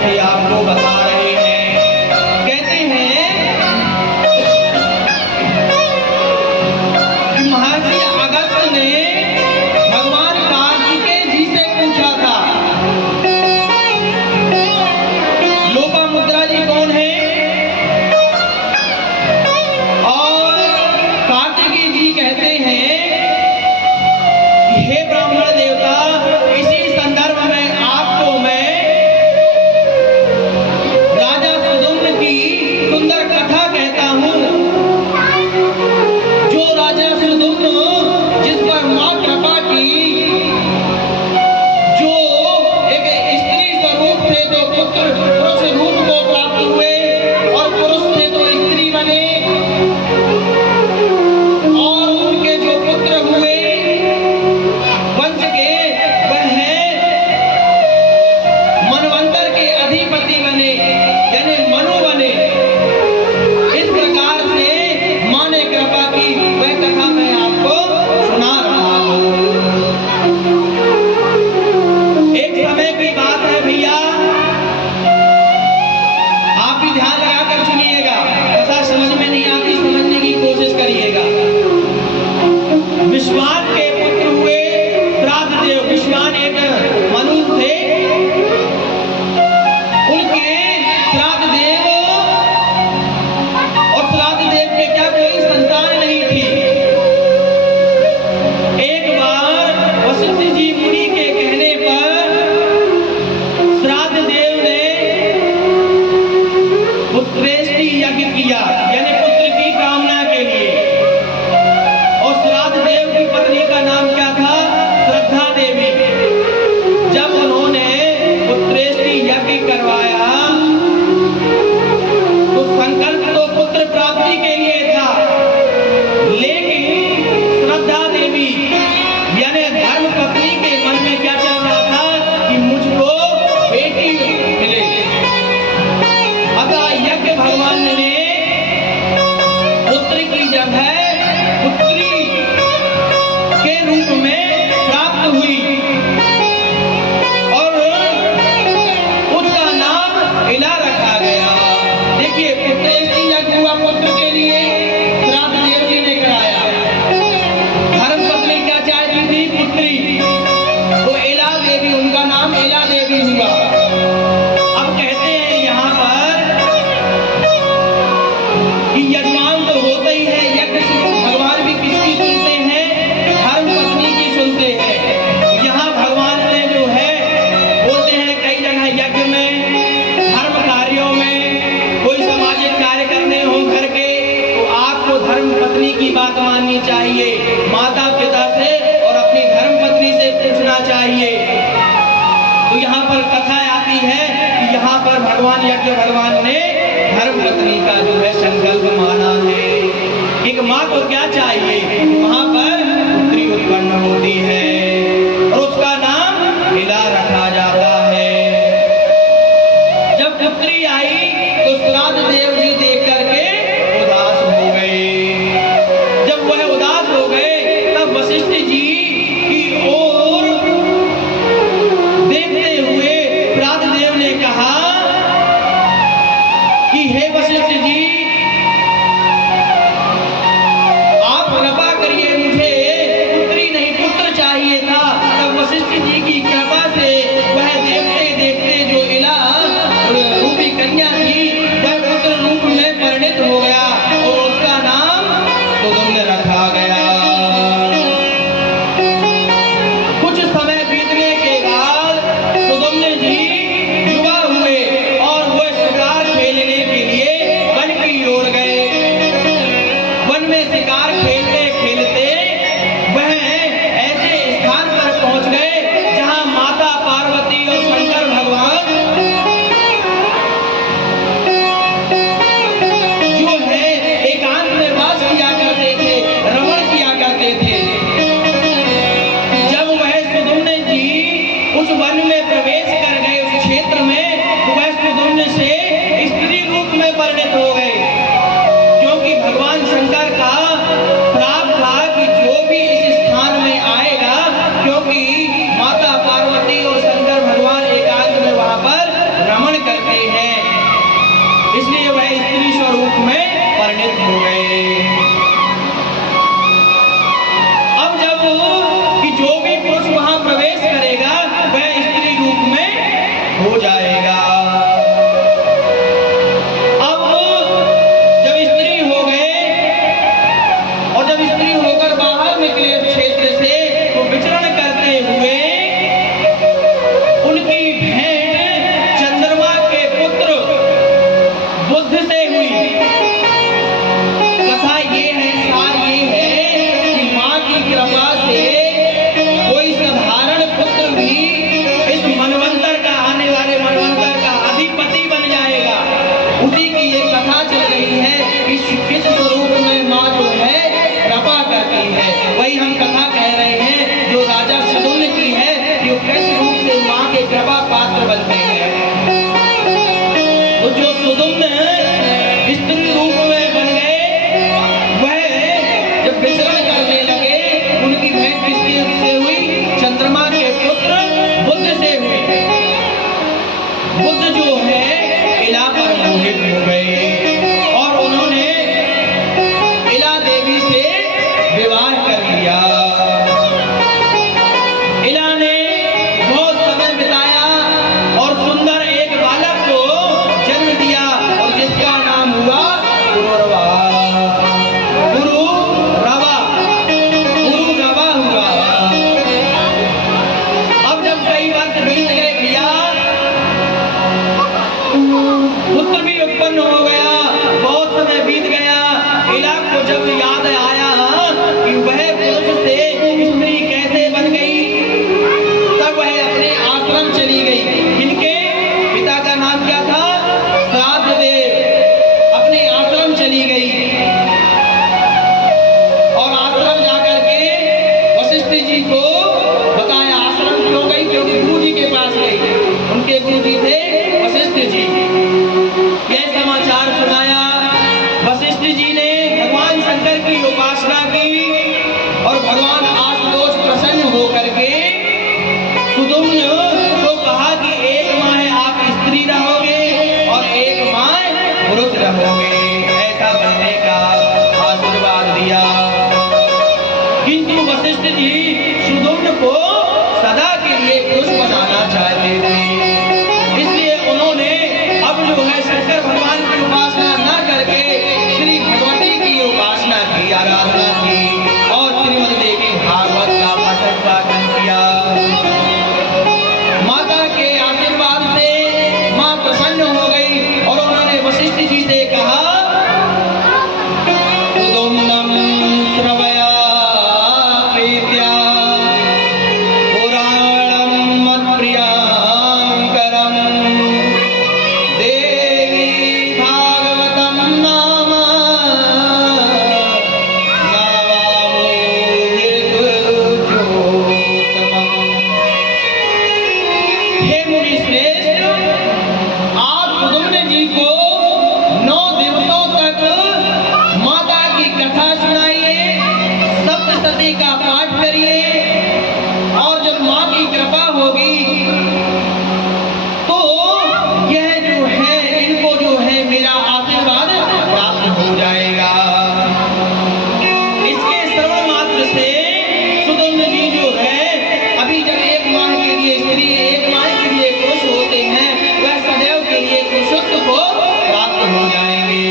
से आपको बता रहे हैं। कहते हैं कि महर्षि अगस्त्य ने भगवान कार्तिकेय जी से पूछा था। लोपामुद्रा जी कौन है? और कार्तिकेय जी कहते हैं कि हे ब्राह्मण देवता, इसी संदर्भ में आपको मैं राजा सुदुम्न की सुंदर कथा कहता हूँ। जो राजा सुदुम्न जिस पर मां कृपा की, जो एक स्त्री स्वरूप थे, जो पुरुष रूप को प्राप्त हुए और पुरुष थे तो स्त्री बने, और उनके जो पुत्र हुए वंश के, वह मनवंतर के अधिपति बने, यानी मनु बने। इस प्रकार से मां ने कृपा की, वह कथा मैं आपको सुना रहा हूं। एक समय की बात है भैया, आप भी ध्यान लगाकर सुनिएगा। कथा समझ में नहीं आती, समझने की कोशिश करिएगा। विश्वान के पुत्र हुए श्राद्ध देव। विश्वान एक मनु थे, उनके श्राद्ध देव, और श्राद्ध देव के क्या कोई संतान नहीं थी। एक बार वशिष्ठ जी मुनि के कहने पर श्राद्ध देव ने पुत्रेष्टि यज्ञ किया, यानी पुत्र की कामना के लिए। और श्राद्ध देव की पत्नी का नाम क्या था? श्रद्धा देवी। जब उन्होंने पुत्रेष्टि यज्ञ करवाया तो संकल्प तो पुत्र प्राप्ति के लिए था, लेकिन श्रद्धा देवी यानी धर्म पत्नी के मन में क्या चल रहा था कि मुझको बेटी मिले। अतः यज्ञ भगवान ने पुत्र की जगह पुत्री के रूप में प्राप्त हुई और उसका नाम इला रखा गया। देखिए, पुत्रेष्टि यज्ञ हुआ पुत्र के लिए, श्राद्ध देव जी ने कराया। धर्म पत्नी क्या चाहती थी? पुत्री। तो इला देवी, उनका नाम इला देवी हुआ। अब कहते हैं यहाँ पर कि यजमान तो होता ही है, यज्ञ भगवान भी किसकी सुनते हैं? धर्म पत्नी की सुनते हैं। यहाँ भगवान ने जो है बोलते हैं कई जगह यज्ञ में, धर्म कार्यों में, कोई सामाजिक कार्य करने हो घर के, तो आपको धर्म पत्नी की बात माननी चाहिए। माता पिता से और अपनी धर्म पत्नी से पूछना चाहिए। तो यहाँ पर कथा आती है कि यहाँ पर भगवान ने धर्म पत्नी का जो है संकल्प माना है। एक माँ को क्या चाहिए? वहां पर पुत्री उत्पन्न होती है और उसका नाम इला रखा जाता है। जब पुत्री आई तो श्राद्ध देव जी देख करके उदास हो गए। जब वह उदास हो गए तब वशिष्ठ जी की ओर पुरुष रहोगे, ऐसा बनने का आशीर्वाद दिया। किंतु वशिष्ठ जी सुदुम्न को सदा के लिए पुरुष बनाना चाहते थे, इसलिए उन्होंने अब जो है शंकर भगवान की उपासना न करके श्री भगवती की उपासना की, आराधना की और श्रीमद् देवी भागवत का पठन पाठन किया। माता के आशीर्वाद से मां प्रसन्न हो गई और उन्होंने वशिष्ठ जी से कहा, सुदुम्नं श्रवया प्रीत्या पुराणं मत्प्रियंकरं देवी भागवतं नाम नवामो मृत्युज्योतमम्। हे मुनि श्रेष्ठ, आप सुदुम्न जी को 9 दिवसों तक माता की कथा सुनाइए, सप्तशती का पाठ करिए और जब मां की कृपा होगी तो यह जो है इनको जो है मेरा आशीर्वाद प्राप्त हो जाएगा। इसके श्रवण मात्र से सुदुम्न जी जो है अभी जब एक माह के लिए स्त्री, एक माह के लिए पुरुष होते हैं, वह सदैव के लिए पुरुषत्व को प्राप्त हो जाएंगे।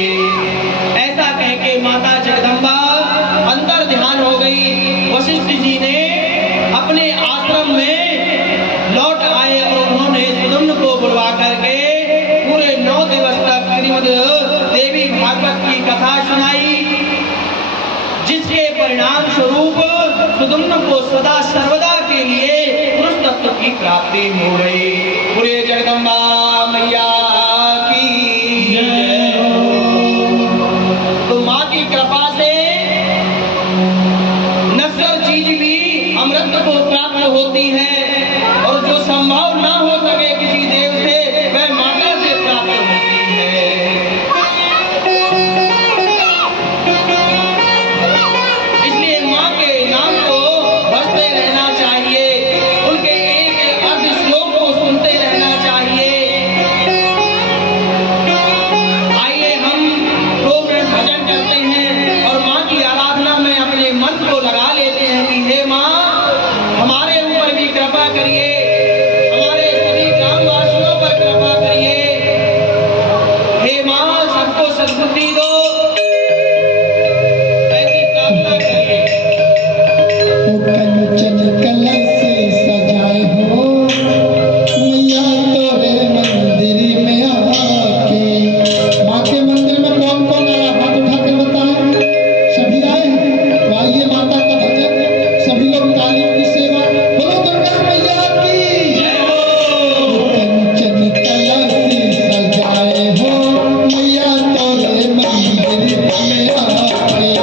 ऐसा कह के माता जगदम्बा अंतर ध्यान हो गई। वशिष्ठ जी ने अपने आश्रम में लौट आए और उन्होंने सुदुम्न को बुलवा करके पूरे 9 दिवस तक श्रीमद् देवी भागवत की कथा सुनाई, जिसके परिणाम स्वरूप सुदुम्न को सदा सर्वदा के लिए पुरुष तत्व की प्राप्ति हो गई। पूरे जगदम्बा मैया की जय हो। तो मां की कृपा से नश्वर चीज भी अमृत को प्राप्त होती है और जो संभव ना हो सके किसी देव से, वह माता से प्राप्त होती है। इसलिए मां के नाम को भजते रहना चाहिए, उनके एक अर्ध श्लोक को सुनते रहना चाहिए। आइए हम 2 मिनट भजन करते हैं और मां की आराधना में अपने मन को लगा लेते हैं कि हे मां, हमारे ऊपर भी कृपा करिए, हमारे सभी ग्रामवासियों पर कृपा करिए। हे मां, सबको सद्बुद्धि दो, ऐसी प्रार्थना करिए। कंचन कलश सजाए हो मैया तोरे मंदिर में आके। माँ के मंदिर में कौन कौन आया, हाथ उठा कर बताएं। सभी आए हैं, तो आइए माता का भजन, सभी लोग तालियों की सेवा। बोलो दुर्गा मैया की जय हो। कंचन कलश सजाए हो मैया तोरे मंदिर में आके।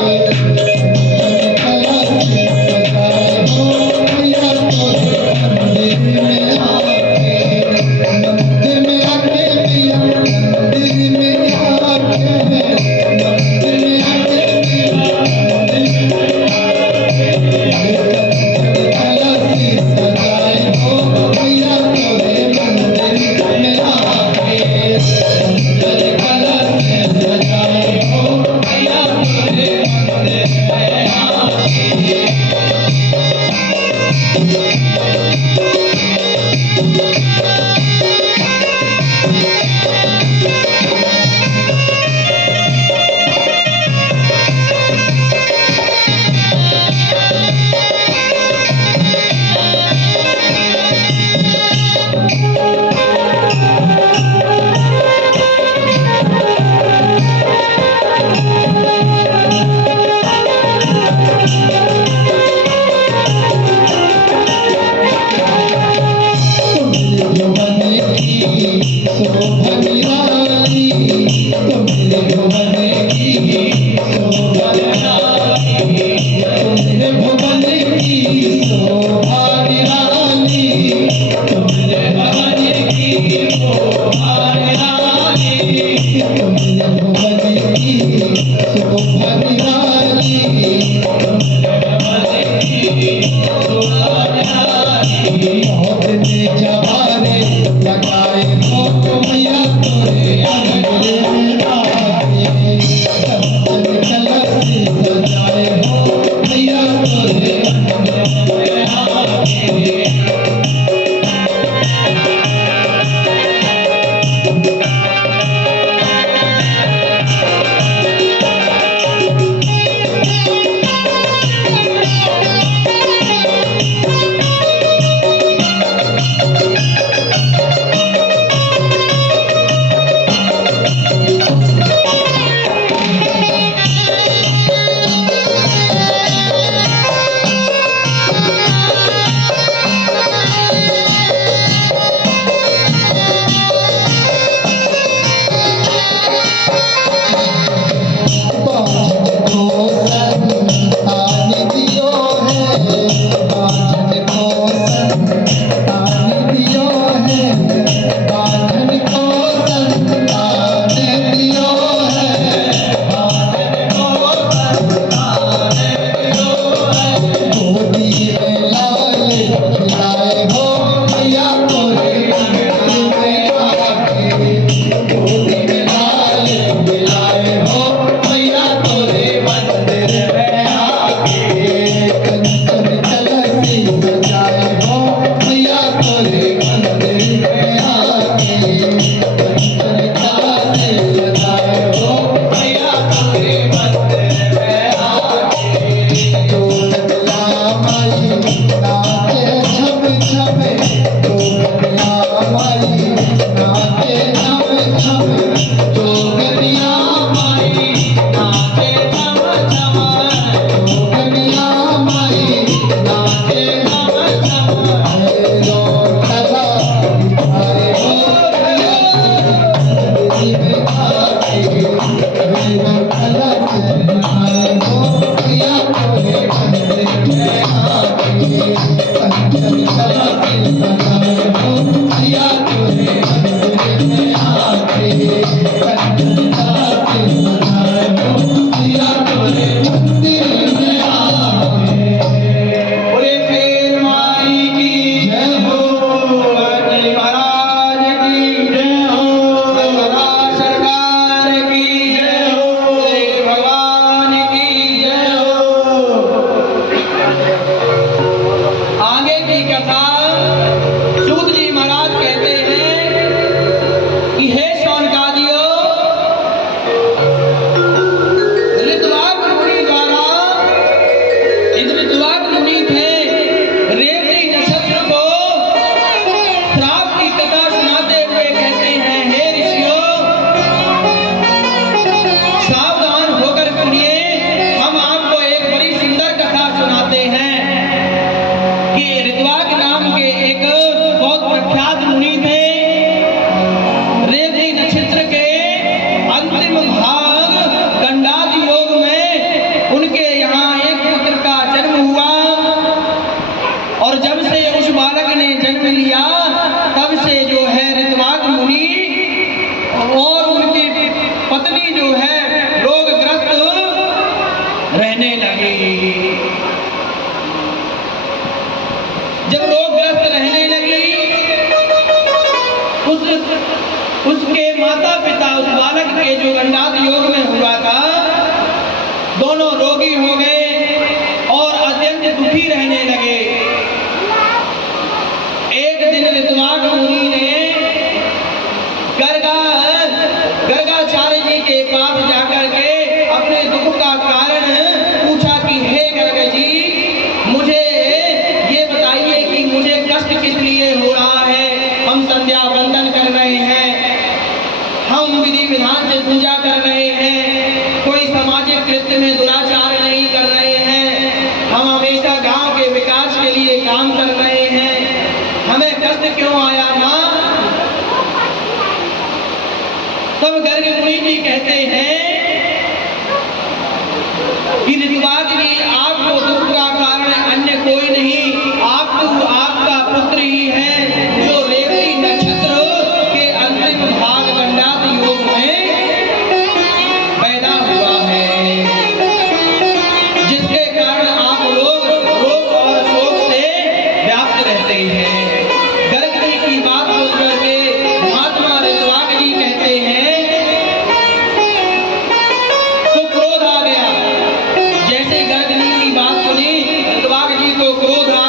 लगाए तो मैया तोरे बोले फेर माई की जय हो, जी महाराज की जय हो, भारत सरकार की जय हो, भगवान की जय हो। आगे की कथा सूत जी महाराज कहते हैं कि हे शौनकादियों, ऋतवाक मुनि द्वारा, ऋतवाक मुनि थे, रेवती नक्षत्र को श्राप की कथा सुनाते हुए कहते हैं, हे ऋषियों, सावधान होकर सुनिए, हम आपको एक बड़ी सुंदर कथा सुनाते हैं कि ऋतवाक नाम के एक बहुत प्रख्यात मुनि थे। रेवती नक्षत्र के अंतिम भाग गंडादि योग में उनके यहाँ एक पुत्र का जन्म हुआ और जब से उस बालक ने जन्म लिया तब से जो है ऋतवाक मुनि और उनकी पत्नी जो है रोगग्रस्त रहने लगी। जब रोगग्रस्त रहने लगी, उसके माता पिता उस बालक के जो गंडाद योग में हुआ था, दोनों रोगी हो गए और अत्यंत दुखी रहने लगे। एक दिन ऋतवाक मुनि ने गर्गाचार्य जी के पास जाकर के अपने दुख का कारण पूछा कि हे गर्ग जी, मुझे ये बताइए कि मुझे कष्ट किस लिए हो रहा है। हम संध्या वंदन कर रहे हैं, हम विधि विधान से पूजा कर रहे हैं, कोई सामाजिक कृत्य में दुराचार नहीं कर रहे हैं, हम हमेशा गांव के विकास के लिए काम कर रहे हैं, हमें कष्ट क्यों आया माँ? तब गर्ग मुनि जी कहते हैं कि ऋतवाक जी, आपको दुख का कारण अन्य कोई नहीं, आपका पुत्र ही है जो रेवती नक्षत्र के अंतिम भाग गंडाद योग में पैदा हुआ है, जिसके कारण आप लोग रोग और शोक से व्याप्त रहते हैं। गर्ग जी की बात सुन करके महात्मा ऋतवाक जी कहते हैं तो क्रोध आ गया। जैसे गर्ग जी की बात सुनी, ऋतवाक जी को क्रोध आ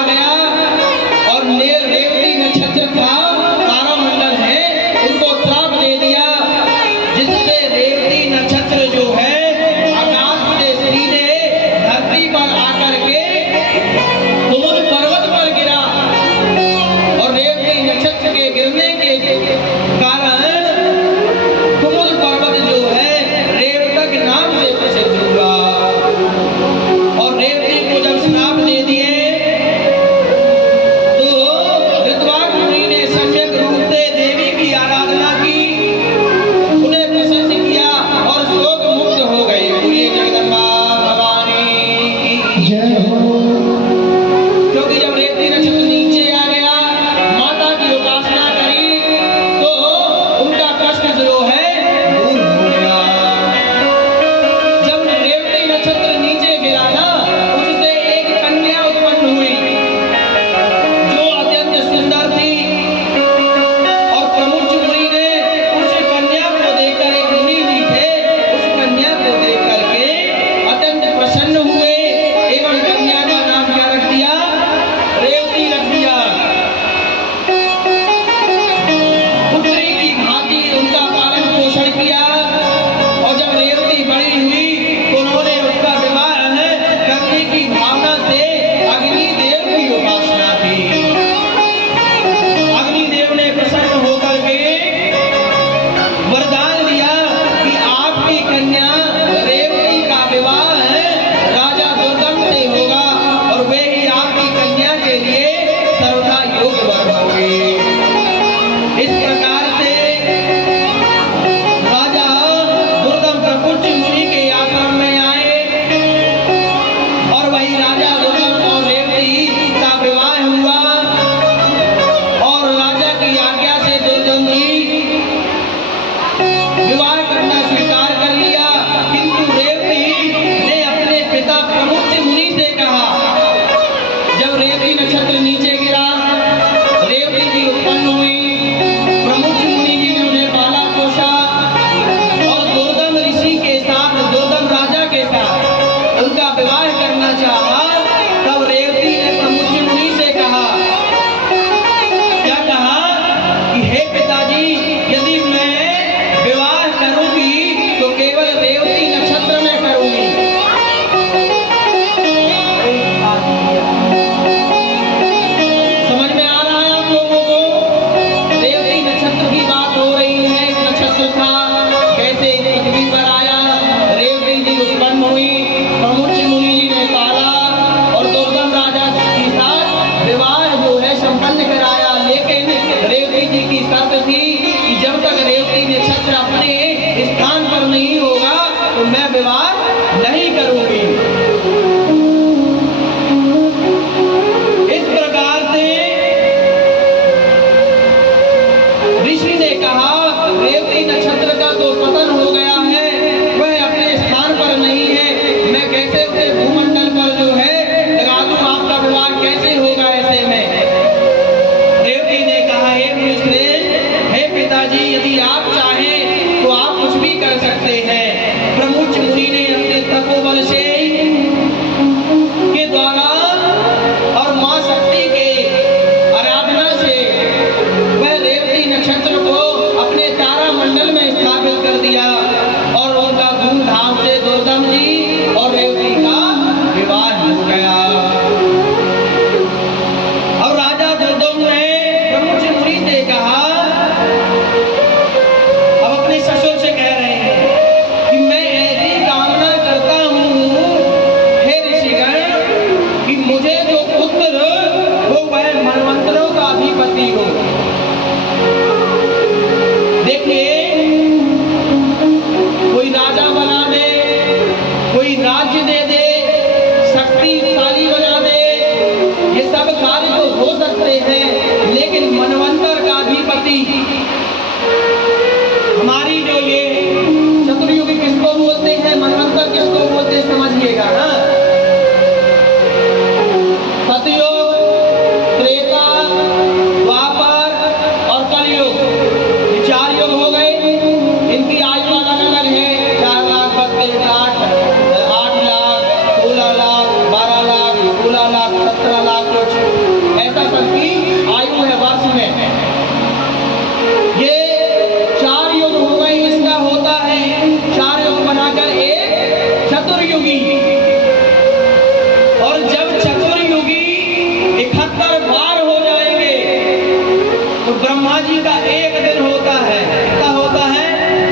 ब्रह्मा जी का एक दिन होता है। क्या होता है?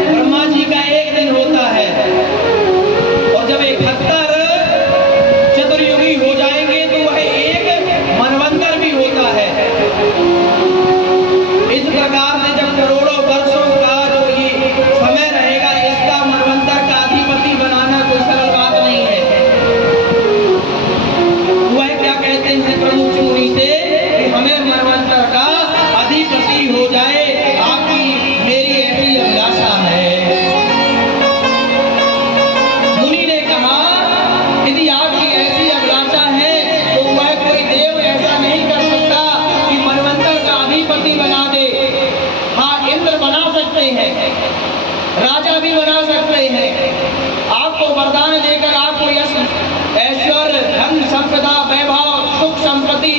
ब्रह्मा जी का एक दिन होता है। और जब 71 चतुर्युगी हो जाएंगे तो वह एक मनवंतर भी होता है। इस प्रकार से जब करोड़ों वर्षों का जो ये समय रहेगा, इसका मनवंतर का अधिपति बनाना कोई सरल बात नहीं है। वह क्या कहते हैं प्रमुख मुनि से कि हमें मनवंतर का अधिपति हो जाए, आपकी मेरी ऐसी अभिलाषा है। मुनि ने कहा यदि आपकी ऐसी अभिलाषा है तो वह कोई देव ऐसा नहीं कर सकता कि मनवंतर का अधिपति बना दे। हाँ, इंद्र बना सकते हैं, राजा भी बना सकते हैं, आपको वरदान देकर आपको यश ऐश्वर्य धन संपदा वैभव सुख संपत्ति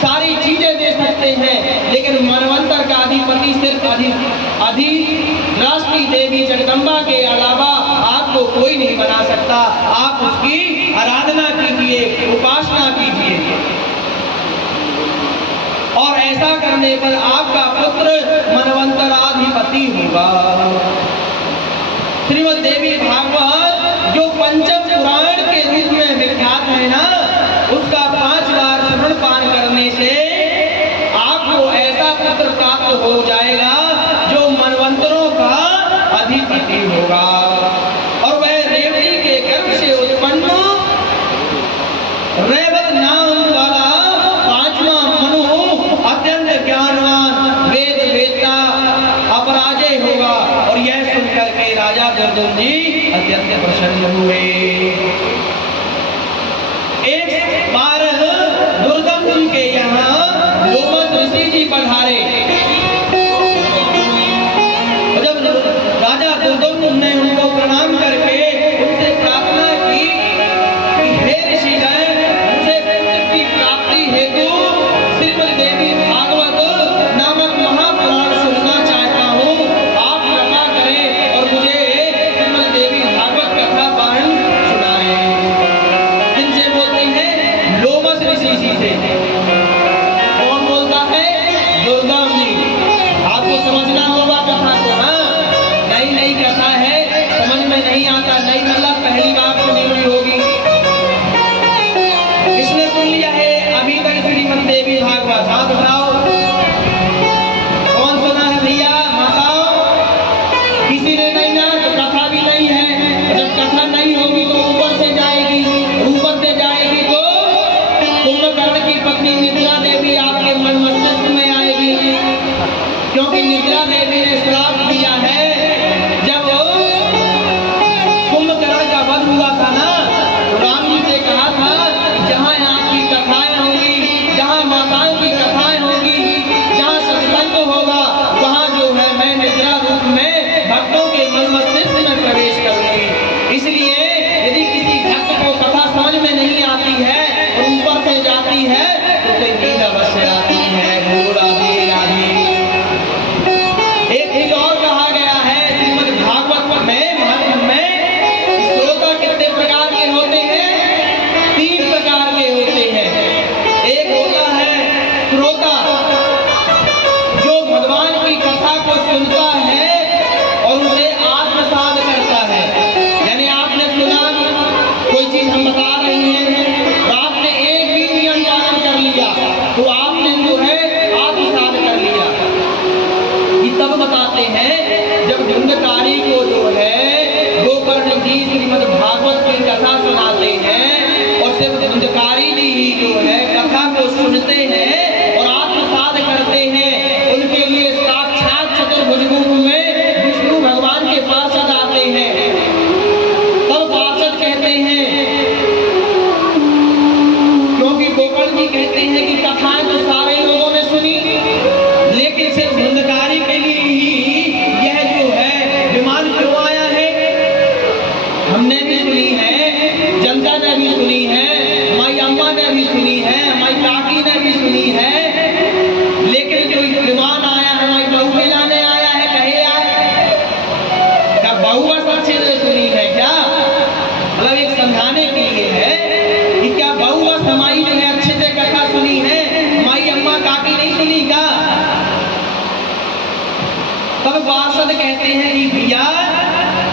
सारी चीजें दे सकते हैं, लेकिन मनवंतर का अधिपति सिर्फ राष्ट्रीय देवी जगदम्बा के अलावा आपको कोई नहीं बना सकता। आप उसकी आराधना कीजिए, उपासना कीजिए, और ऐसा करने पर आपका पुत्र मनवंतराधिपति होगा। श्रीमद् देवी भागवत जो पंचम पुराण के रूप में विख्यात है ना, उसका 5 बार श्रवण पान करने से आपको ऐसा पुत्र प्राप्त हो जाएगा जो मनवंतरों का अधिपति होगा। और वह रेवती के गर्भ से उत्पन्न रेवत नाम वाला 5वां मनु अत्यंत ज्ञानवान वेद वेत्ता अपराजय होगा। और यह सुनकर के राजा दुर्योधन जी अत्यंत प्रसन्न हुए। एक बार दुर्योधन जी के यहाँ लोमस ऋषि जी पधारे। जब राजा दुर्योधन ने उनको प्रणाम करके उनसे प्रार्थना की कि हे ऋषिगण, मुझे पुत्र की प्राप्ति हेतु श्रीमद् देवी भागवत नामक महापुराण सुनना चाहता हूँ, आप कृपा करें और मुझे श्रीमद् देवी भागवत कथा पारण कहते हैं कि भैया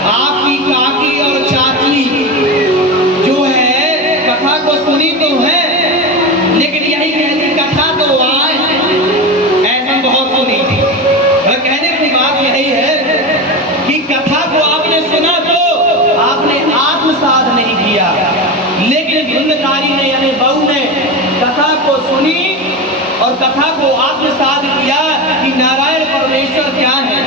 आपकी काकी और चाची जो है कथा को सुनी तो है, लेकिन यही कहती कथा तो आए ऐसा बहुत सुनी थी। और कहने की बात यही है कि कथा को आपने सुना तो आपने आत्मसात नहीं किया, लेकिन धुंधकारी ने यानी बहू ने कथा को सुनी और कथा को आत्मसात किया कि नारायण परमेश्वर क्या है।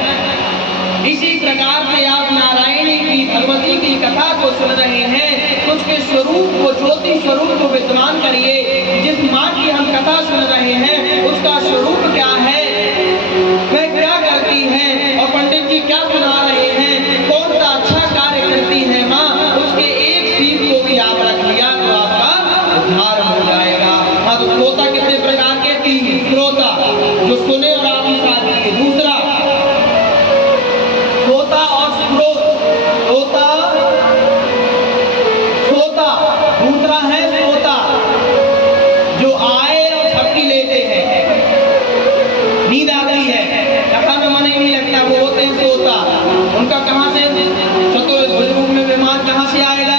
इसी प्रकार से आप नारायणी की भगवती की कथा को सुन रहे हैं, उसके स्वरूप को, ज्योति स्वरूप को विद्यमान करिए। जिस माँ की हम कथा सुन रहे हैं उसका स्वरूप क्या है, वह क्या करती है और पंडित जी क्या सुना रहे हैं, कौन सा अच्छा कार्य करती है माँ, उसके एक सीख को भी आप रख लिया तो आपका उद्धार हो जाएगा। हाँ, तो श्रोता कितने प्रकार के? तीन श्रोता जो सुने और आत्मसात किए, दूसरा श्रोता और स्रोत, श्रोता श्रोता, दूसरा है श्रोता जो आए और झपकी लेते हैं, नींद आती है, कथा में मन ही नहीं लगता, वो होते हैं श्रोता। उनका कहाँ से चतुर्भुज रूप में विमान कहाँ से आएगा?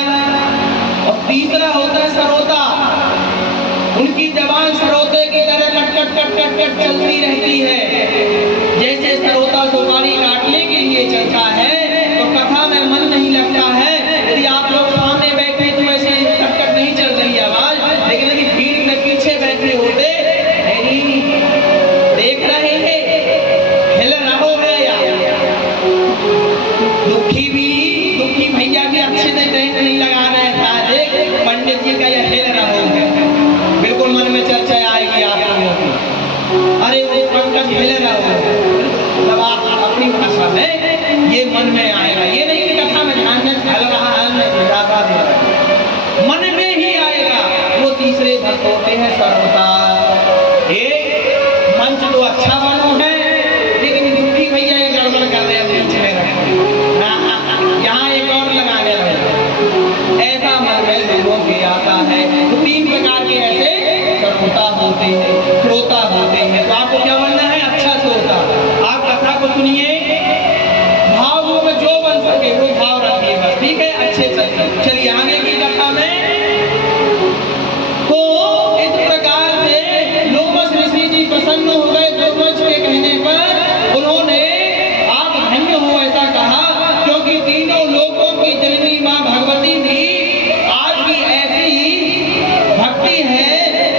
और तीसरा होता है श्रोता, उनकी जबान श्रोते की तरह cut cut cut cut cut चलती रहती है। जैसे श्रोता सुपारी काटने के लिए चलता है तो कथा में मन नहीं लगता है। यदि आप लोग सामने बैठे तो ऐसे कट कट नहीं चल रही आवाज, लेकिन यदि भीड़ में पीछे बैठे होते, देख रहे हैं हिल रहो है या दुखी भैया भी अच्छे से टेंट नहीं लगा रहे हैं, पंडित जी का यह हिल रहो है, बिल्कुल मन में चर्चा आएगी आप लोगों की। अरे वो पंकज हिल रहा हो, तब आप अपनी भाषा में ये मन में आएगा, ये नहीं कि कथा में ध्यान में चल रहा है, मन में ही आएगा। वो तीसरे भक्त होते हैं सर्वता। एक मंच तो अच्छा बनो है, लेकिन दुखी भैया ये गड़बड़ कर रहे हैं, बीच में रखो, यहाँ एक और लगाने लगे, ऐसा मन में लोगों के आता है। तो तीन प्रकार के ऐसे श्रोता होते हैं, श्रोता होते हैं। तो आपको क्या बनना है? अच्छा श्रोता। आप कथा को सुनिए, भावों में जो बन सके वो भाव रखिए बस, ठीक है? अच्छे से चलिए आगे की कथा में। तो इस प्रकार से लोमश ऋषि जी प्रसन्न हो गए दुर्मच के कहने पर। उन्होंने आप धन्य हो ऐसा कहा, क्योंकि तीनों लोगों की जननी माँ भगवती भी आपकी ऐसी भक्ति है।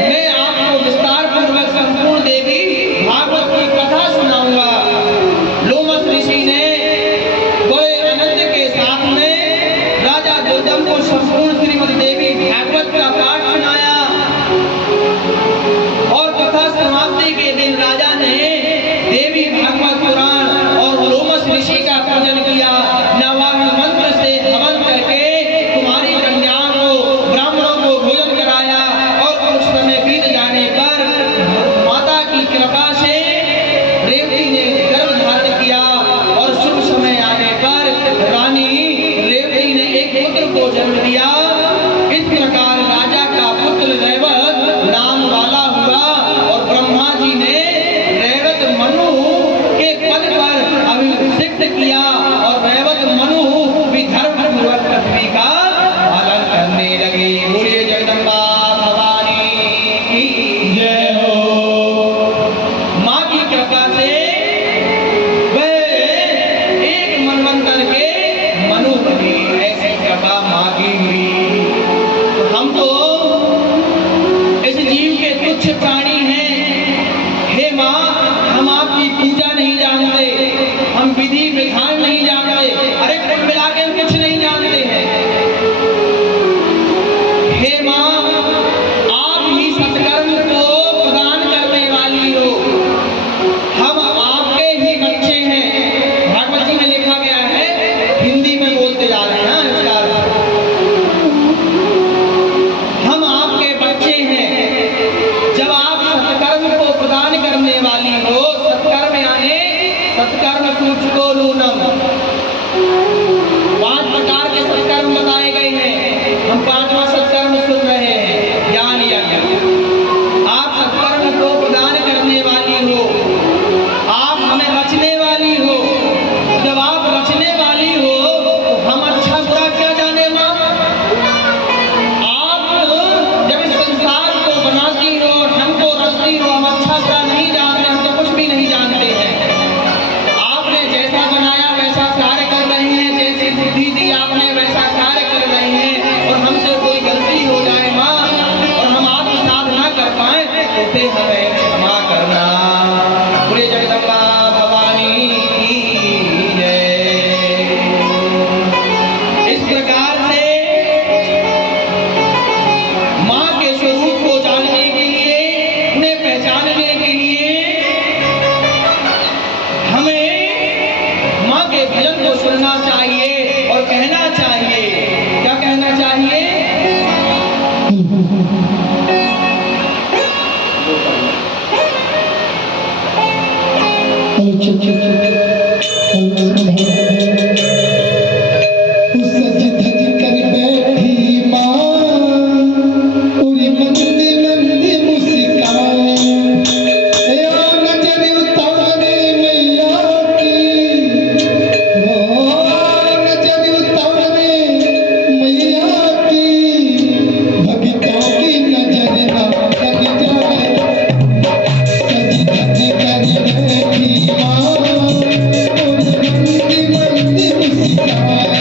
मैं आपको विस्तार पूर्वक संपूर्ण देवी भागवत की कथा सुनाऊंगा। लोमश ऋषि ने बड़े आनंद के साथ में राजा दुर्गम को संपूर्ण श्रीमद् देवी भागवत का पाठ सुनाया। और कथा समाप्ति के दिन राजा ने देवी भागवत पुराण और लोमश ऋषि का पूजन किया। नवाहन मंत्र से हवन करके तुम्हारी कन्याओं को, ब्राह्मणों को भोजन कराया। और कुछ समय बीत जाने पर माता की कृपा से रेवती ने गर्भ धारण किया और शुभ समय आने पर रानी रेवती ने एक पुत्र को जन्म दिया। इस प्रकार राजा का पुत्र रैवत नाम वाला हुआ और ब्रह्मा जी ने रैवत मनु के पद पर अभिषिक्त किया और रैवत मनु भी धर्म पूर्वक पृथ्वी का पालन करने लगे। बोलिए जगदम्बा भवानी की जय हो। माँ की कृपा से वह एक मनवंतर के मनु बने, ऐसी कृपा माँ की हुई। हम तो इस जीव के तुच्छ प्राणी हैं। हे माँ, हम आपकी पूजा नहीं जानते, हम विधि विधान सज धज कर बैठी माँ पूरी मंदी मंदी मुस्काए या नजर उतारे मैया की ओ नजर उतारे मैया की भक्तों की नजर ना लग जाए सज धज कर बैठी माँ पूरी मंदी मंदी मुस्काए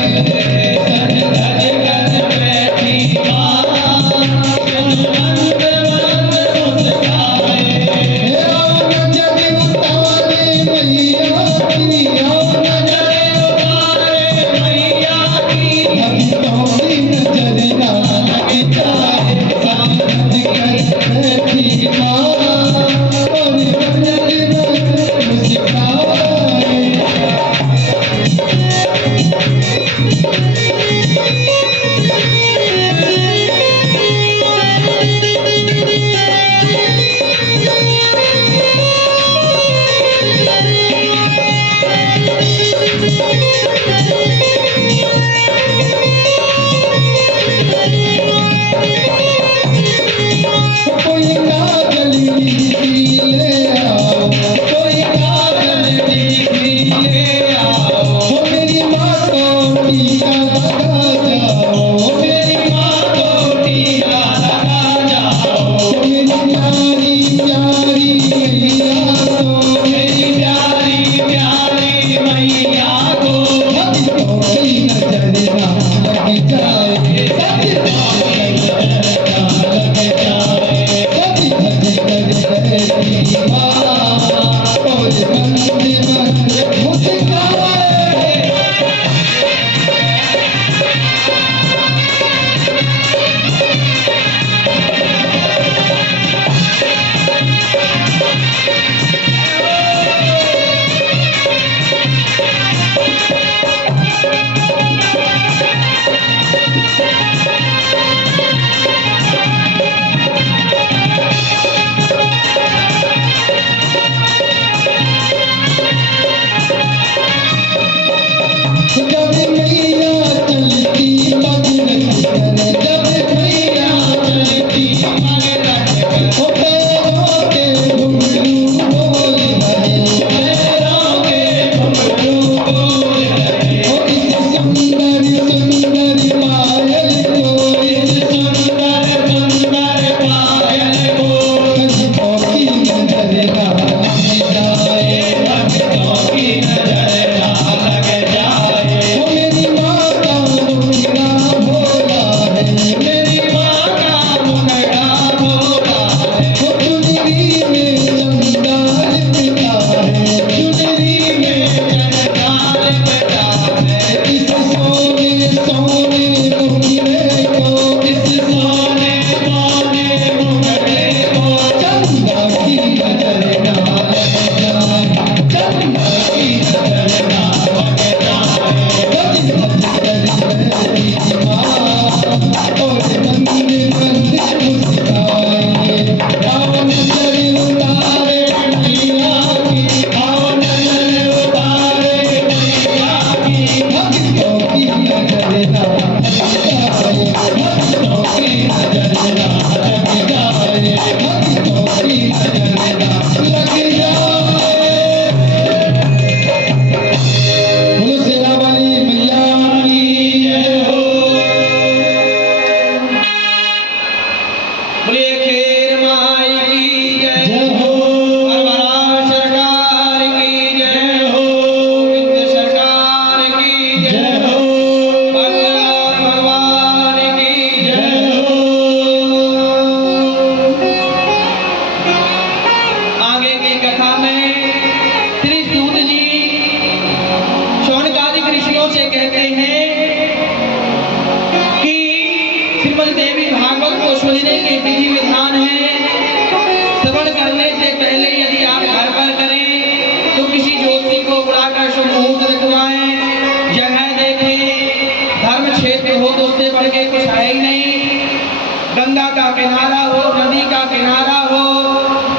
गंगा का किनारा हो, नदी का किनारा हो,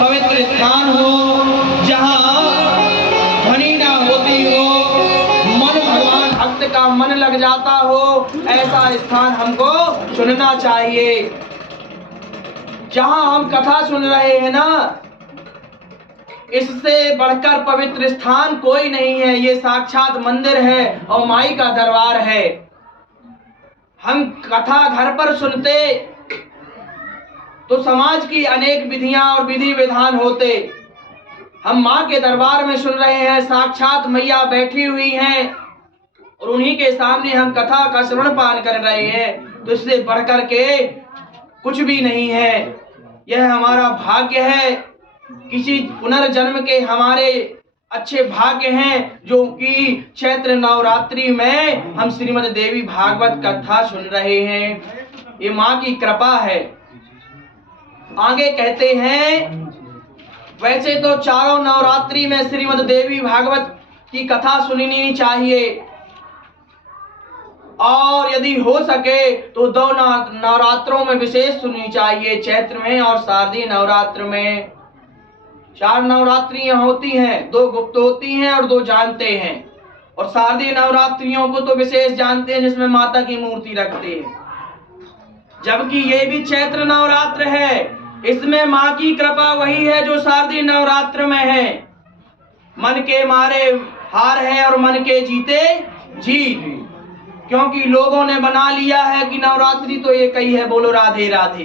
पवित्र स्थान हो, जहाँ लग जाता हो ऐसा स्थान हमको चुनना चाहिए। जहां हम कथा सुन रहे हैं ना, इससे बढ़कर पवित्र स्थान कोई नहीं है। ये साक्षात मंदिर है और माई का दरबार है। हम कथा घर पर सुनते तो समाज की अनेक विधियां और विधि विधान होते। हम माँ के दरबार में सुन रहे हैं, साक्षात मैया बैठी हुई हैं और उन्हीं के सामने हम कथा का श्रवण पान कर रहे हैं, तो इससे बढ़कर के कुछ भी नहीं है। यह हमारा भाग्य है, किसी पुनर्जन्म के हमारे अच्छे भाग्य हैं जो कि चैत्र नवरात्रि में हम श्रीमद् देवी भागवत कथा सुन रहे हैं। ये माँ की कृपा है। आगे कहते हैं, वैसे तो चारों नवरात्रि में श्रीमद् देवी भागवत की कथा सुननी चाहिए और यदि हो सके तो 2 नवरात्रों में विशेष सुननी चाहिए, चैत्र में और शारदीय नवरात्र में। 4 नवरात्रियां होती हैं, 2 गुप्त होती हैं और 2 जानते हैं। और शारदीय नवरात्रियों को तो विशेष जानते हैं, जिसमें माता की मूर्ति रखते हैं। जबकि ये भी चैत्र नवरात्र है, इसमें माँ की कृपा वही है जो शारदीय नवरात्र में है। मन के मारे हार है और मन के जीते जीत, क्योंकि लोगों ने बना लिया है कि नवरात्रि तो एक ही है, बोलो राधे राधे।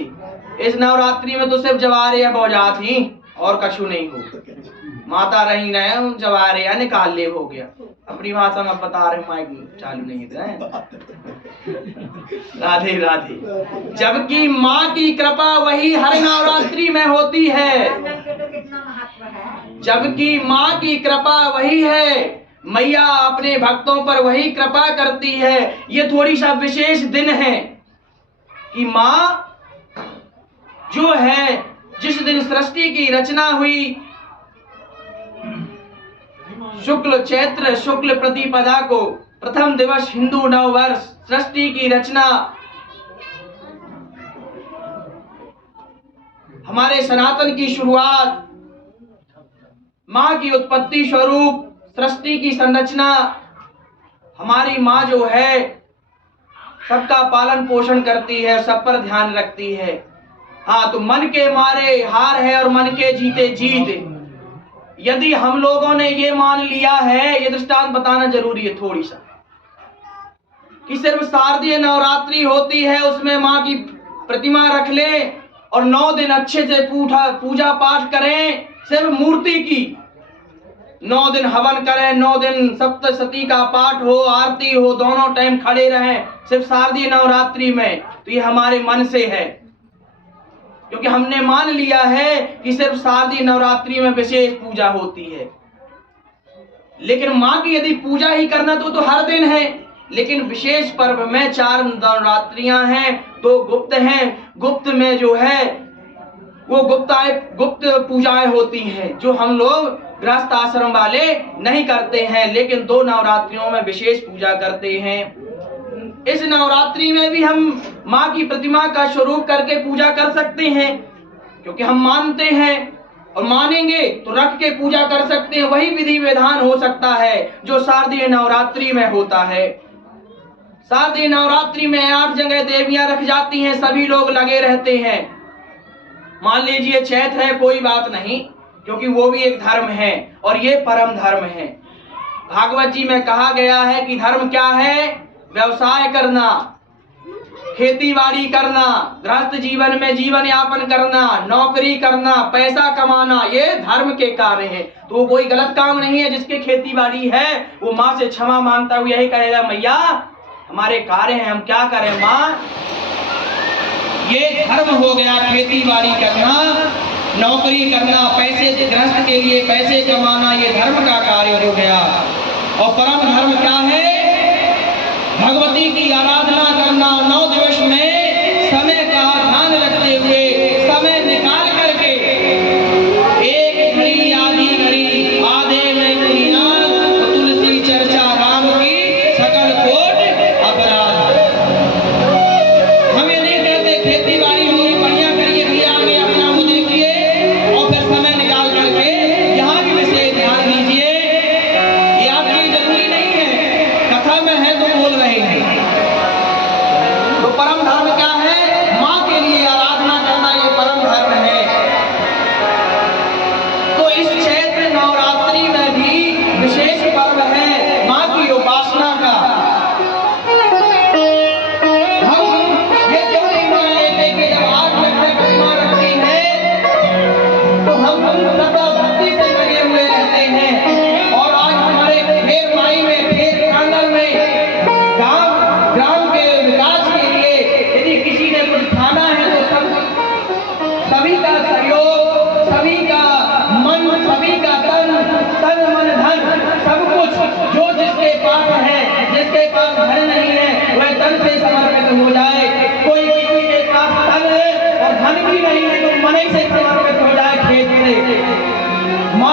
इस नवरात्रि में तो सिर्फ जवारे या बौजात ही और कछु नहीं हो। माता रही न जवारे या निकाल ले हो गया। अपनी भाषा में बता रहे, माइक चालू नहीं है। राधे राधे। जबकि माँ की कृपा वही हर नवरात्रि में होती है। जबकि माँ की कृपा वही है, मैया अपने भक्तों पर वही कृपा करती है। ये थोड़ी सा विशेष दिन है कि माँ जो है, जिस दिन सृष्टि की रचना हुई, शुक्ल चैत्र शुक्ल प्रतिपदा को प्रथम दिवस हिंदू नववर्ष सृष्टि की रचना, हमारे सनातन की शुरुआत, माँ की उत्पत्ति स्वरूप सृष्टि की संरचना। हमारी माँ जो है सबका पालन पोषण करती है, सब पर ध्यान रखती है। हाँ, तो मन के मारे हार है और मन के जीते जीत। यदि हम लोगों ने ये मान लिया है, ये दृष्टांत बताना जरूरी है थोड़ी सा, कि सिर्फ शारदीय नवरात्रि होती है, उसमें माँ की प्रतिमा रख ले और 9 दिन अच्छे से पूजा पाठ करें, सिर्फ मूर्ति की 9 दिन हवन करें, 9 दिन सप्तशती का पाठ हो, आरती हो, दोनों टाइम खड़े रहें सिर्फ शारदीय नवरात्रि में, तो ये हमारे मन से है। क्योंकि हमने मान लिया है कि सिर्फ शारदीय नवरात्रि में विशेष पूजा होती है। लेकिन माँ की यदि पूजा ही करना तो हर दिन है, लेकिन विशेष पर्व में 4 नवरात्रियां हैं, 2 गुप्त हैं। गुप्त में जो है वो गुप्त पूजाएं होती हैं, जो हम लोग गृहस्थ आश्रम वाले नहीं करते हैं, लेकिन 2 नवरात्रियों में विशेष पूजा करते हैं। इस नवरात्रि में भी हम माँ की प्रतिमा का स्वरूप करके पूजा कर सकते हैं, क्योंकि हम मानते हैं और मानेंगे तो रख के पूजा कर सकते हैं। वही विधि विधान हो सकता है जो शारदीय नवरात्रि में होता है। शारदीय नवरात्रि में 8 जगह देवियां रख जाती हैं, सभी लोग लगे रहते हैं। मान लीजिए चैत्र है, कोई बात नहीं, क्योंकि वो भी एक धर्म है और ये परम धर्म है। भागवत जी में कहा गया है कि धर्म क्या है? व्यवसाय करना, खेती बाड़ी करना, गृहस्थ जीवन में जीवन यापन करना, नौकरी करना, पैसा कमाना, ये धर्म के कार्य हैं। तो वो कोई गलत काम नहीं है। जिसके खेती बाड़ी है वो माँ से क्षमा मांगता हुआ यही कहेगा, मैया हमारे कार्य हैं, हम क्या करें माँ। ये धर्म हो गया, खेती बाड़ी करना, नौकरी करना, पैसे गृहस्थ के लिए पैसे कमाना, ये धर्म का कार्य हो गया। और परम धर्म क्या है? भगवती की आराधना करना। 9 दिवस में समय का ध्यान रखते हुए, समय निकाल करके, एक घड़ी आधी घड़ी आधे में तुलसी चर्चा राम की सकल कोट अपराध। हम ये नहीं कहते खेती बाड़ी होगी बढ़िया करिए, भैया आगे अपना वो देखिए और फिर समय निकाल करके यहाँ भी विशेष ध्यान दीजिए। ये आपकी जरूरी नहीं है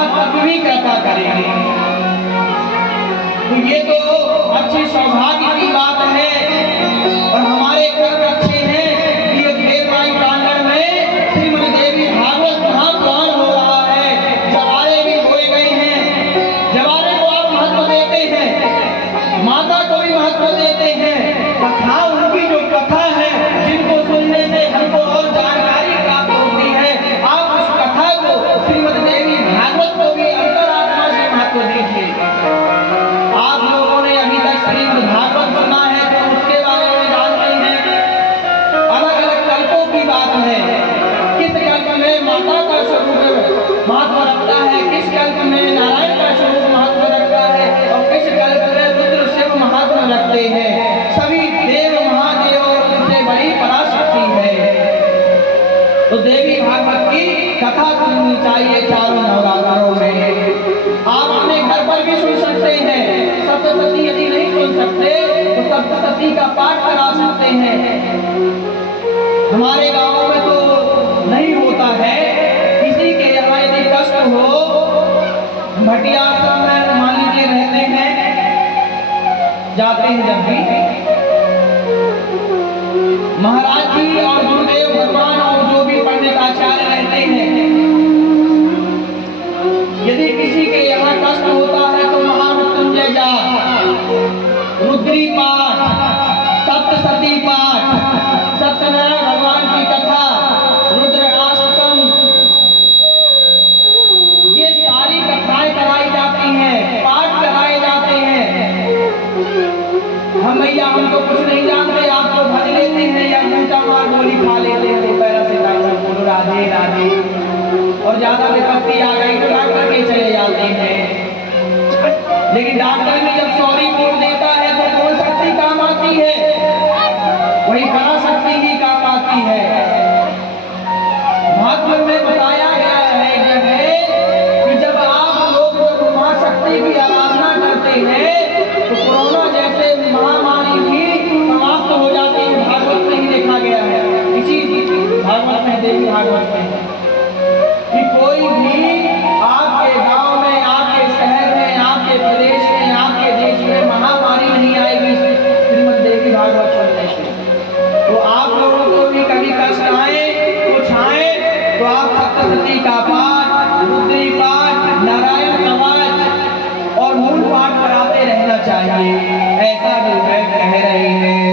महासत्य भी कृपा करेंगे। तो ये तो अच्छे सौभाग्य की बात है। और हमारे कर्म अच्छे हैं कि ये देवराई प्रांगण में श्रीमद् देवी भागवत महापुराण हो रहा है। जवारे भी बोए गए हैं। जवारे को आप महत्व देते हैं, माता को भी महत्व देते हैं। कथा, उनकी जो कथा है, जिनको सुनने से हमको और जानकारी प्राप्त होती है, आप उस कथा को श्रीमद् देवी भागवत को भी अंतरात्मा से महत्व दीजिए। आप लोगों ने अभी तक श्रीमद् भागवत सुना है तो उसके बारे में जानते हैं। अलग अलग कल्पों की बात है। किस कल्प में माता का स्वरूप महत्व रखता है, किस कल्प में नारायण का स्वरूप महत्व रखता है, और किस कल्प में रुद्र शिव महत्व रखते हैं। सभी देव महादेवों से बड़ी पराशक्ति है। तो देवी भागवत की कथा सुननी चाहिए चारों नवरात्रों में। आप अपने घर पर भी सुन सकते हैं। सप्तशती यदि नहीं सुन सकते तो सप्तशती का पाठ करा सकते हैं। हमारे गांव में तो नहीं होता है। किसी के यहाँ यदि कष्ट हो, भटिया आश्रम में मान लीजिए रहते हैं, जाते हैं जब भी, महाराज जी और गुरुदेव भगवान और जो भी पंडित आचार्य रहते हैं, यदि किसी के यहाँ कष्ट होता है तो महामृत्युंजय जाप, रुद्री पाठ, सप्तशती पाठ, सत्यनारायण भगवान की कथा, रुद्र अष्टकम, ये सारी कथाएं कराई जाती हैं, पाठ कराए जाते हैं। हम भैया हमको कुछ नहीं जानते, आप तो भज लेते हैं या मूठा मार गोली खा लेते हैं, तो पैरासिटामोल बोलो राधे राधे, और ज्यादा विपत्ति आ गई तो डॉक्टर के चले जाते हैं। लेकिन डॉक्टर में जब सॉरी बोल देता है तो कौन शक्ति काम आती है? वही पराशक्ति ही काम आती है। महात्मा में बताया गया है एक जगह कि जब आप लोग महाशक्ति की आराधना करते हैं तो कोरोना जैसे महामारी भी समाप्त हो जाती है। भागवत में ही देखा गया है, इसी भागवत में, देवी भागवत में, कि कोई भी आपके गांव में, आपके शहर में, आपके प्रदेश में, आपके देश में महामारी नहीं आएगी श्रीमद् देवी भागवत सुनने से। तो आप लोगों को भी कभी कष्ट आए, कुछ आए, तो आप सप्तशती का पाठ, रुद्री पाठ, नारायण कवच और मूल पाठ कराते रहना चाहिए। ऐसा गुरुदेव कह रहे हैं।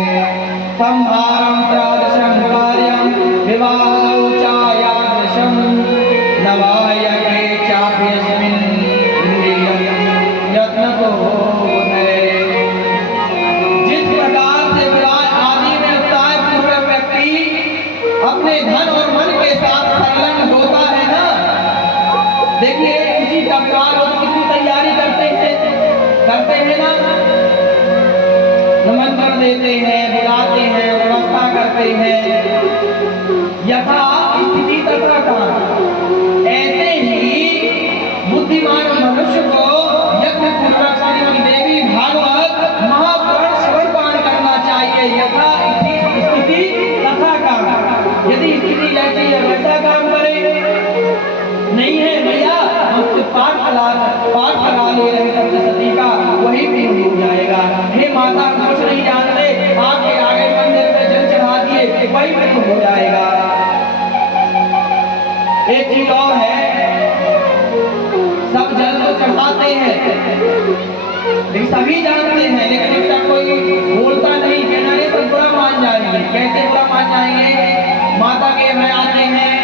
संहारं प्रादशं कार्यं विवादौ चायादृशं नवायके चाप्यस्मिन् इन्द्रियं यत्नको बोधये। जिस प्रकार से विराट आदि में उत्साह पूर्वक व्यक्ति अपने धन और मन के साथ संलग्न होता है ना, देखिए किसी का विवाह हो तो कितनी तैयारी करते हैं ना, निमंत्रण देते हैं, बुलाते हैं, व्यवस्था करते हैं। यथा स्थिति तथा काम, ऐसे ही बुद्धिमान मनुष्य को यज्ञ पूर्वक श्रीमद् देवी भागवत महापुराण श्रवण पान करना चाहिए। यथा स्थिति तथा काम, यदि स्थिति जैसी है वैसा काम करें, नहीं है भैया हम तो पाठ करा ले रहे सप्तशती का, वही भी हो जाएगा। हे माता हम कुछ नहीं जानते, आपके आगे मंदिर में जल चढ़ा दिए, वही भी हो जाएगा। एक चीज और है, सब जल तो चढ़ाते हैं, लेकिन सभी जानते हैं, लेकिन उसका कोई बोलता नहीं, कहना नहीं, सब बुरा मान जाएंगे। कैसे बुरा मान जाएंगे? माता के में आते हैं,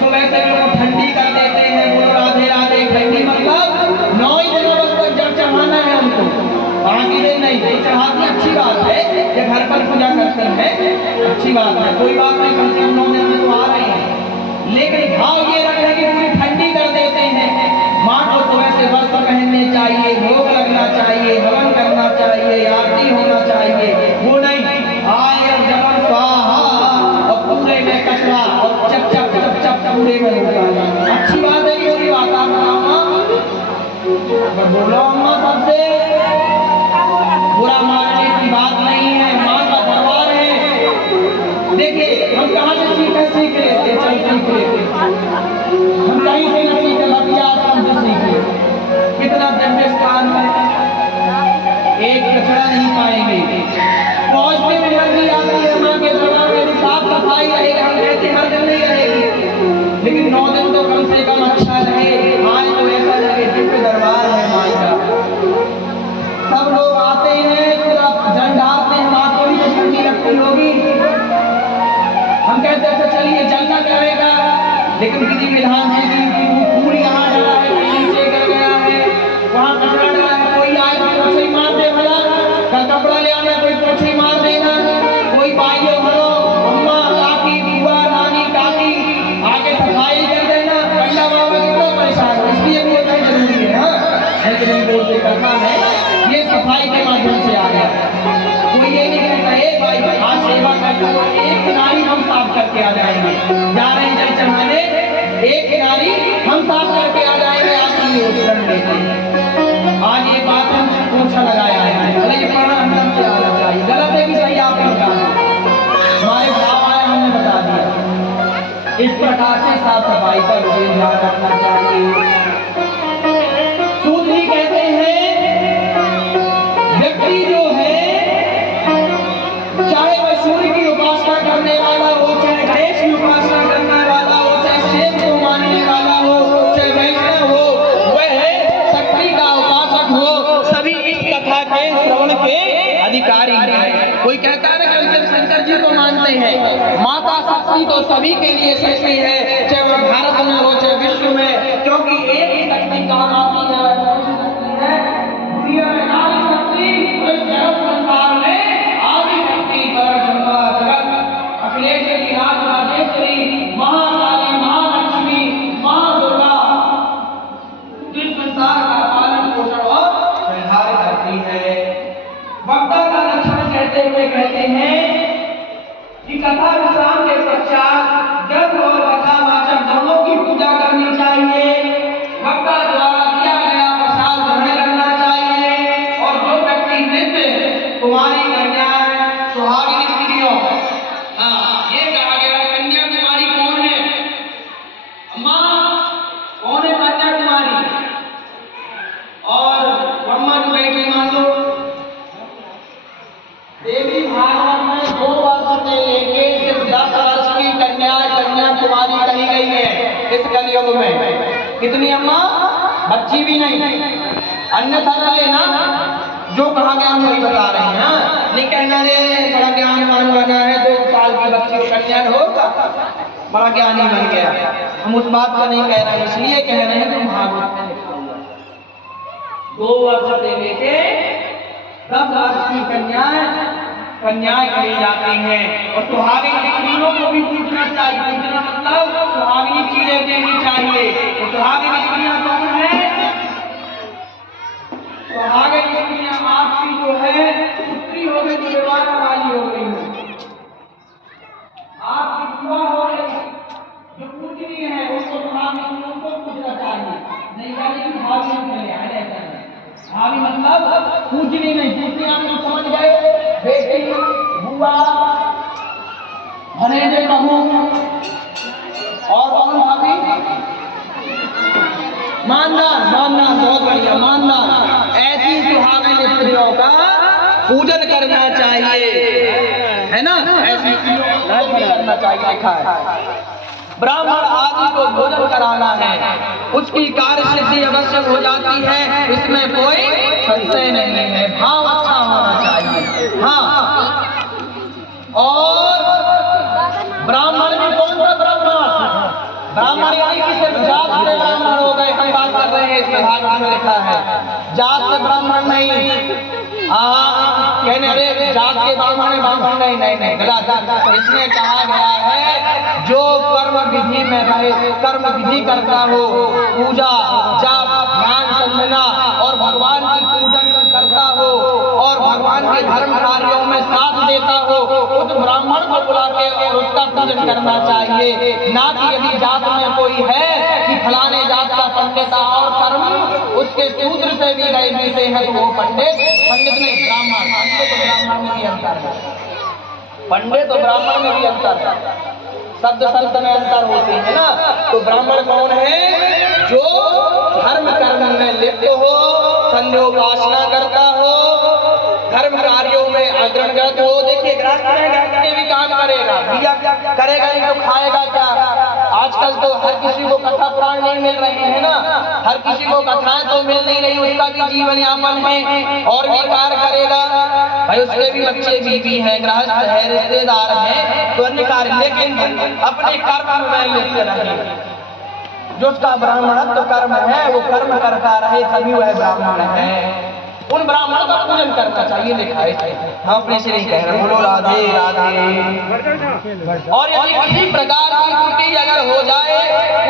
सुबह से लोग ठंडी कर देते हैं, बोलो राधे राधे। ठंडी मतलब 9 दिनों बस तक जब चढ़ाना है हमको, बाकी दिन नहीं। तो चढ़ाती अच्छी बात है, ये घर पर पूजा करते हैं, अच्छी बात है, कोई बात नहीं, कम से कम 9 दिन में तो आ रहे हैं। लेकिन भाव ये रखना कि पूरी ठंडी कर देते हैं। माँ को सुबह से वस्त्र पहनने चाहिए, भोग लगना चाहिए, हवन करना चाहिए, आरती होना चाहिए, वो नहीं, आए जपन स्वाहा और पूरे में कचरा और चप चप चप चप पूरे में होता है। अच्छी बात है कि बुरी बात? आप बताओ, बोलो अम्मा, सबसे बुरा मानने की बात नहीं है, माँ का दरबार है। देखिए हम कहाँ से सीख लेते, चल सीख लेते, हम कहीं से न सीखे, भटिया आश्रम से सुप्रीम कोर्ट से करना है, ये सफाई के माध्यम से आ गया। कोई ये नहीं कहता है भाई आज सेवा करते हो एक किनारी हम साफ करके आ जाएंगे, जा रहे हैं जल चढ़ाने एक किनारी हम साफ करके आ जाएंगे, आपकी योजना लेते आज ये बात हम पूछा लगाया है, भले ये पढ़ना अंदर से आना चाहिए, गलत है कि सही आपने बता दिया, हमारे भाव आए हमने बता दिया। इस प्रकार से साफ सफाई का विशेष ध्यान रखना चाहिए। सूत्र ही कहते हैं व्यक्ति जो है चाहे वह सूर्य की उपासना करने वाला हो, चाहे गणेश की उपासना करने वाला हो, चाहे शिव को मानने वाला हो, चाहे वैष्णव हो, वह शक्ति का उपासक हो, सभी इस कथा के श्रवण के अधिकारी हैं। कोई कहता है कि हम शंकर जी को मानते हैं, माता शक्ति तो सभी के लिए शक्ति है, चाहे वह भारत में हो चाहे विश्व में, क्योंकि एक ही शक्ति काम आती है, दुनिया में आदि शक्ति, जगत संसार में आदि शक्ति परब्रह्म जगत अखिलेश्वरी राजराजेश्वरी महाकाली महालक्ष्मी महादुर्गा इस संसार का पालन पोषण और संहार करती है। वक्ता का लक्षण कहते हुए कहते हैं कि कथा विश्राम के पश्चात जब और कथा वाचक दोनों की पूजा करनी चाहिए, वक्ता द्वारा दिया गया प्रसाद ग्रहण करना चाहिए, और जो व्यक्ति नृत्य कुमारी कन्या सुहागिनी स्त्रियों, हाँ ये कहा गया कन्या कुमारी कौन है, अम्मा कौन है कन्या कुमारी, और ब्रह्मा जो बेटी मान लो, देवी भागवत में 2 वर्ष से लेके सिर्फ 10 वर्ष की कन्या कुमारी कही गई है इस कलयुग में। कितनी अम्मा? बच्ची भी नहीं, अन्यथा न लेना, जो कहा गया हम वही बता रहे हैं। हाँ नहीं कहना रे बड़ा ज्ञानवान बना है, 2 साल की बच्ची को कन्या होगा बड़ा ज्ञानी बन गया, हम उस बात को नहीं कह रहे हैं, इसलिए कह रहे हैं तुम भागवत में लिखा हुआ 2 वर्ष से लेके 10 वर्ष की कन्याएं कही जाती हैं, और सुहागिन स्त्रियों को भी पूछना चाहिए, पूछना मतलब सुहागिनी चीजें देनी चाहिए। तो सुहागिन स्त्रियां कौन है? सुहागिन स्त्रियां आपकी जो है पुत्री हो गई, विवाह वाली हो गई, आपकी विवाह हो गई, जो पूजनीय है उसको सुहागिन को पूछना चाहिए, नहीं यानी कि भाभी मिले ऐसा नहीं, भाभी मतलब पूजनी नहीं, पूजनी आप लोग समझ गए, बेटी बुआ भनेजे बहू, और कौन भाभी? मानदान, बहुत बढ़िया मानदान। ऐसी सुहागिन स्त्रियों का पूजन करना चाहिए, है ना, ऐसी करना चाहिए लिखा है। ब्राह्मण आदि को भोजन कराना है, उसकी कार्य सिद्धि अवश्य हो जाती है, इसमें कोई संशय नहीं है, भाव अच्छा होना चाहिए। हाँ, और ब्राह्मण भी कौन सा ब्राह्मण? ब्राह्मण यानी कि सिर्फ जात से ब्राह्मण हो गए, हम बात कर रहे हैं, इस भाग में लिखा है जात से ब्राह्मण नहीं। कहने अरे जात के ब्राह्मण नहीं, गलत। इसमें कहा गया है जो कर्म विधि में रहे, कर्म विधि करता हो, पूजा जाप ध्यान संजना और भगवान की पूजन करता हो, और भगवान के धर्म कार्यों में साथ देता हो, उस ब्राह्मण को बुला के और उसका पूजन करना चाहिए। ना कि यदि जात में कोई है कि फलाने जात का पंडित और कर्म उसके सूत्र से भी गए मिलते हैं, तो वो पंडित नहीं, ब्राह्मण। पंडित तो ब्राह्मण में भी अंतर है, पंडित तो ब्राह्मण में भी अंतर है, शब्द में अंतर होते हैं ना। तो ब्राह्मण कौन है? जो धर्म कर्म में लिप्त हो, संध्योपासना करता हो, धर्म कार्यों में अग्रगत हो। देखिए गृहस्थ के भी काम करेगा, दिया करेगा नहीं तो खाएगा क्या? आजकल तो हर किसी को कथा पुराण नहीं मिल रहे हैं ना, हर किसी को कथाएं तो मिल नहीं रही, उसका भी जीवन यापन है और भी कार्य करेगा भाई, उसके भी बच्चे बीवी हैं, गृहस्थ है, रिश्तेदार हैं, तो अन्य कार्य, लेकिन अपने कर्म में लिप्त रहे। जो उसका ब्राह्मणत्व कर्म है वो कर्म करता रहे, तभी वह ब्राह्मण है। उन ब्राह्मणों का पूजन करना चाहिए, लिखा है। हम अपने से नहीं कह रहे, बोलो राधे राधे। और यदि किसी प्रकार की त्रुटि अगर हो जाए,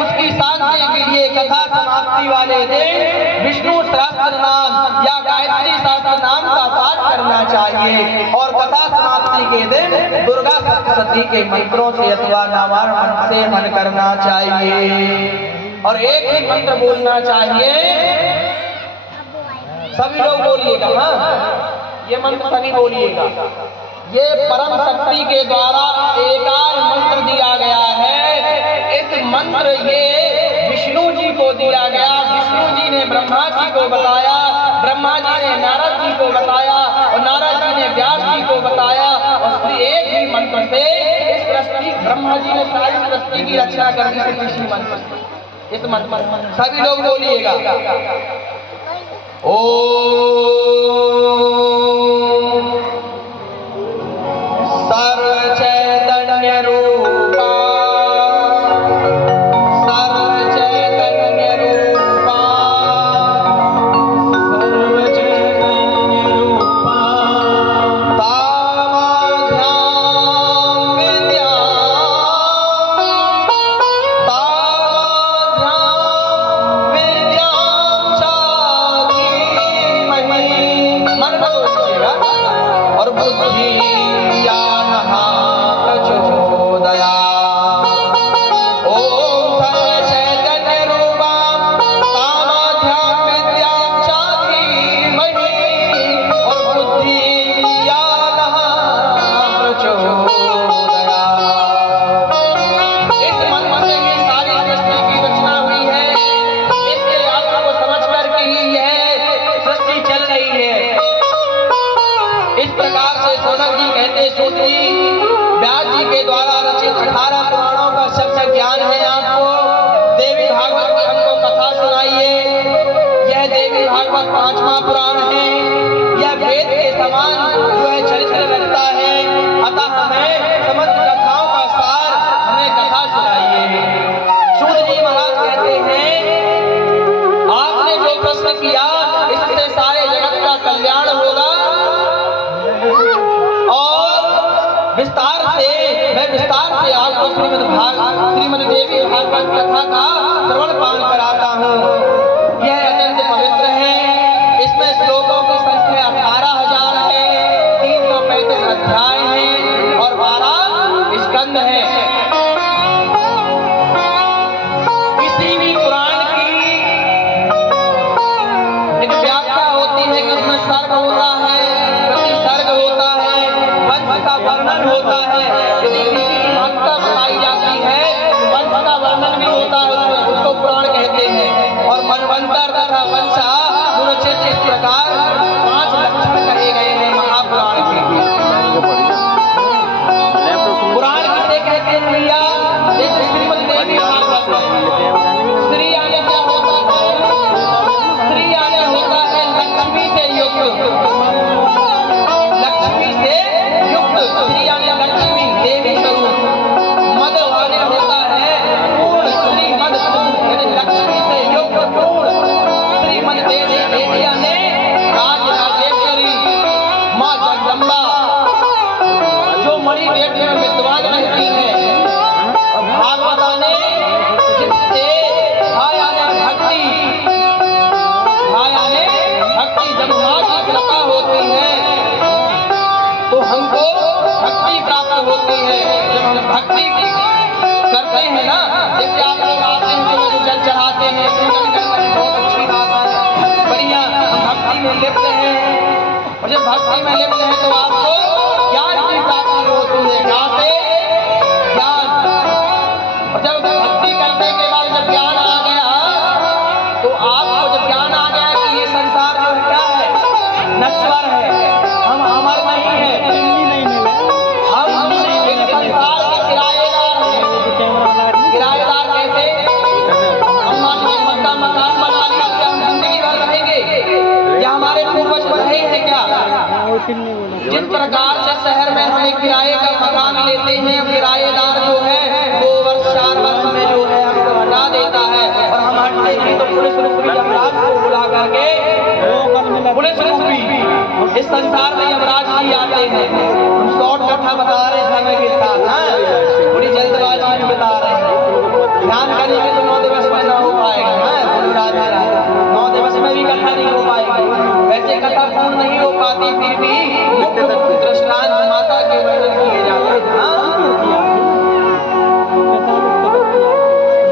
उसकी शांति के लिए कथा समाप्ति वाले दिन विष्णु सहस्त्र नाम या गायत्री सहस्त्र नाम का पाठ करना चाहिए और कथा समाप्ति के दिन दुर्गा सप्तशती के मंत्रों से अथवा नामार मंत्र से मन करना चाहिए और एक ही मंत्र बोलना चाहिए। सभी लोग बोलिएगा, हाँ ये मंत्र सभी बोलिएगा। ये परम शक्ति के द्वारा एकाल मंत्र दिया गया है। इस मंत्र ये विष्णु जी को दिया गया। विष्णु जी ने ब्रह्मा जी को बताया, ब्रह्मा जी ने नारद जी को बताया और नारद जी ने व्यास जी को बताया और एक ही मंत्र से इस सृष्टि ब्रह्मा जी ने सारी सृष्टि की रचना कर दी सिर्फ इसी मंत्र से। इस मंत्र सभी लोग बोलिएगा। सर्व चैतन्य रूपा सर्व चैतन्य रूपा सर्व चैतन्य रूपा तामाध्यां विद्यां मन में बोलिएगा और बुद्धि व्यास जी के द्वारा रचित 18 पुराणों का सबसे ज्ञान है आपको। देवी भागवत की हमको कथा सुनाइए। यह देवी भागवत 5वां पुराण है। यह वेद के समान जो है चरित्र रखता है। अतः हमें समस्त कथाओं का सार हमें कथा सुनाइए। सूत जी महाराज कहते हैं आपने जो प्रश्न किया इससे सारे जगत का कल्याण होगा और विस्तार से आपको श्रीमद देवी भागवत कथा का श्रवण पान कराता हूँ। यह अत्यंत पवित्र है। इसमें श्लोकों की संख्या 18,000 है, 335 अध्याय हैं और 12 स्कंद हैं। किसी भी पुराण की एक व्याख्या होती है कि उसमें सर्ग होता है, प्रतिसर्ग होता है, वंश का वर्णन होता है। यदि किसी की महत्ता बताई जाती है वंश का वर्णन भी होता है, उसको पुराण कहते हैं। और मनवंतर तथा वंशा गुणचित इस प्रकार 5 लक्षण कहे गए हैं महापुराण के। पुराण किसे कहते हैं भैया? जैसे श्रीमद देवी भागवत श्री आने क्या होता है? श्री आने होता है लक्ष्मी से युक्त, लक्ष्मी से युक्त श्री यानी लक्ष्मी देवी स्वरूप। मद वाले होता है पूर्ण श्री मद यानी लक्ष्मी से युक्त पूर्ण श्री मद देवी। देवी यानी राज राजेश्वरी माँ जगदम्बा जो मणि वेद में विद्वान रहती है। भागवत ने जिससे भक्ति जब माँ की कृपा होती है तो हमको भक्ति प्राप्त होती है। जब हम भक्ति करते हैं ना, जैसे आप लोग आते हैं तो जल चढ़ाते हैं, पूजन करते हैं, बहुत अच्छी बात है, बढ़िया। हम भक्ति में लिप्त हैं और जब भक्ति में लिप्त हैं तो आपको ज्ञान की प्राप्ति होती है। कहाँ से? ज्ञान। और जब भक्ति करने के बाद जब ज्ञान आ गया तो आपको जब ज्ञान आ गया कि ये संसार जो क्या है? नश्वर है, हम अमर नहीं है, हम इस संसार के किराएदार हैं। किराएदार कैसे? हम मान लीजिए मकान बना लिया, क्या हम जिंदगी भर रहेंगे या हमारे पूर्वज रहे हैं क्या? जिस प्रकार से शहर में हम एक किराए का मकान लेते हैं, किराएदार जो है 2 वर्ष 4 वर्ष में जो है हमको हटा देता है और हम हटते ही तो पुलिस यमराज को बुला करके पुलिस भी इस संसार में यमराज जी आते हैं। हम शॉर्ट कथा बता रहे हैं समय के साथ, थोड़ी जल्दबाजी में बता रहे हैं। ध्यान करेंगे तो 9 दिवस में ना हो पाएगा। मुख्य दृष्टांत माता के वर्णन किए जाते हैं।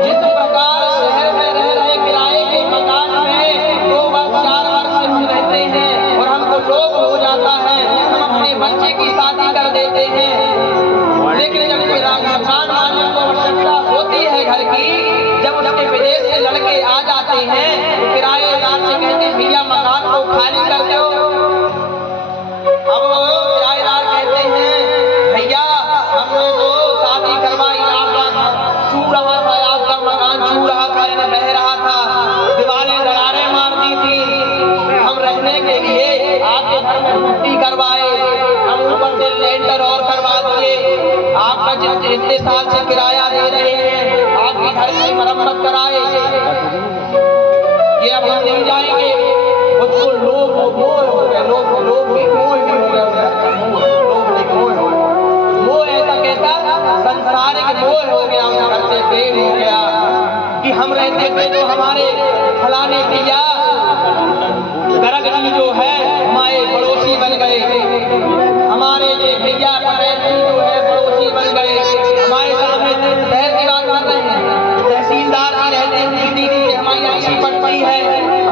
जिस प्रकार शहर में रह रहे किराए के मकान में 2 वर्ष 4 वर्ष हम रहते हैं और हमको लोभ हो जाता है, हम अपने बच्चे की शादी कर देते हैं। लेकिन जब कोई मकान मालिक को आवश्यकता होती है घर की, जब उसके विदेश से लड़के आ जाते हैं तो किराएदार से कहते हैं भैया मकान को खाली कर दो। अब किराएदार कहते हैं भैया हमने तो शादी करवाई, आपका छू रहा था, आपका मकान छू रहा था, बह रहा था, दीवारें दरारें मार दी थी, हम रहने के लिए आपके घर में पुट्टी करवाए, हम ऊपर से लेंटर और करवा दिए, आपका जितने साल से किराया दे रहे हैं आपके घर की मरम्मत कराए, ये अब हम नहीं जाएंगे। उसको लोभ मोह हो गया, लोभ भी मोह भी हो गया, मोह ऐसा कैसा संसारिक मोह हो गया, उस घर से प्रेम हो गया कि हम रहते थे तो हमारे फलाने भैया गरग जी जो है हमारे पड़ोसी बन गए, हमारे ये भैया पटेल जी जो है पड़ोसी बन गए, हमारे सामने शहर की बात कर रहे हैं, तहसीलदार जी रहते हैं, दीदी से हमारी अच्छी पटती है,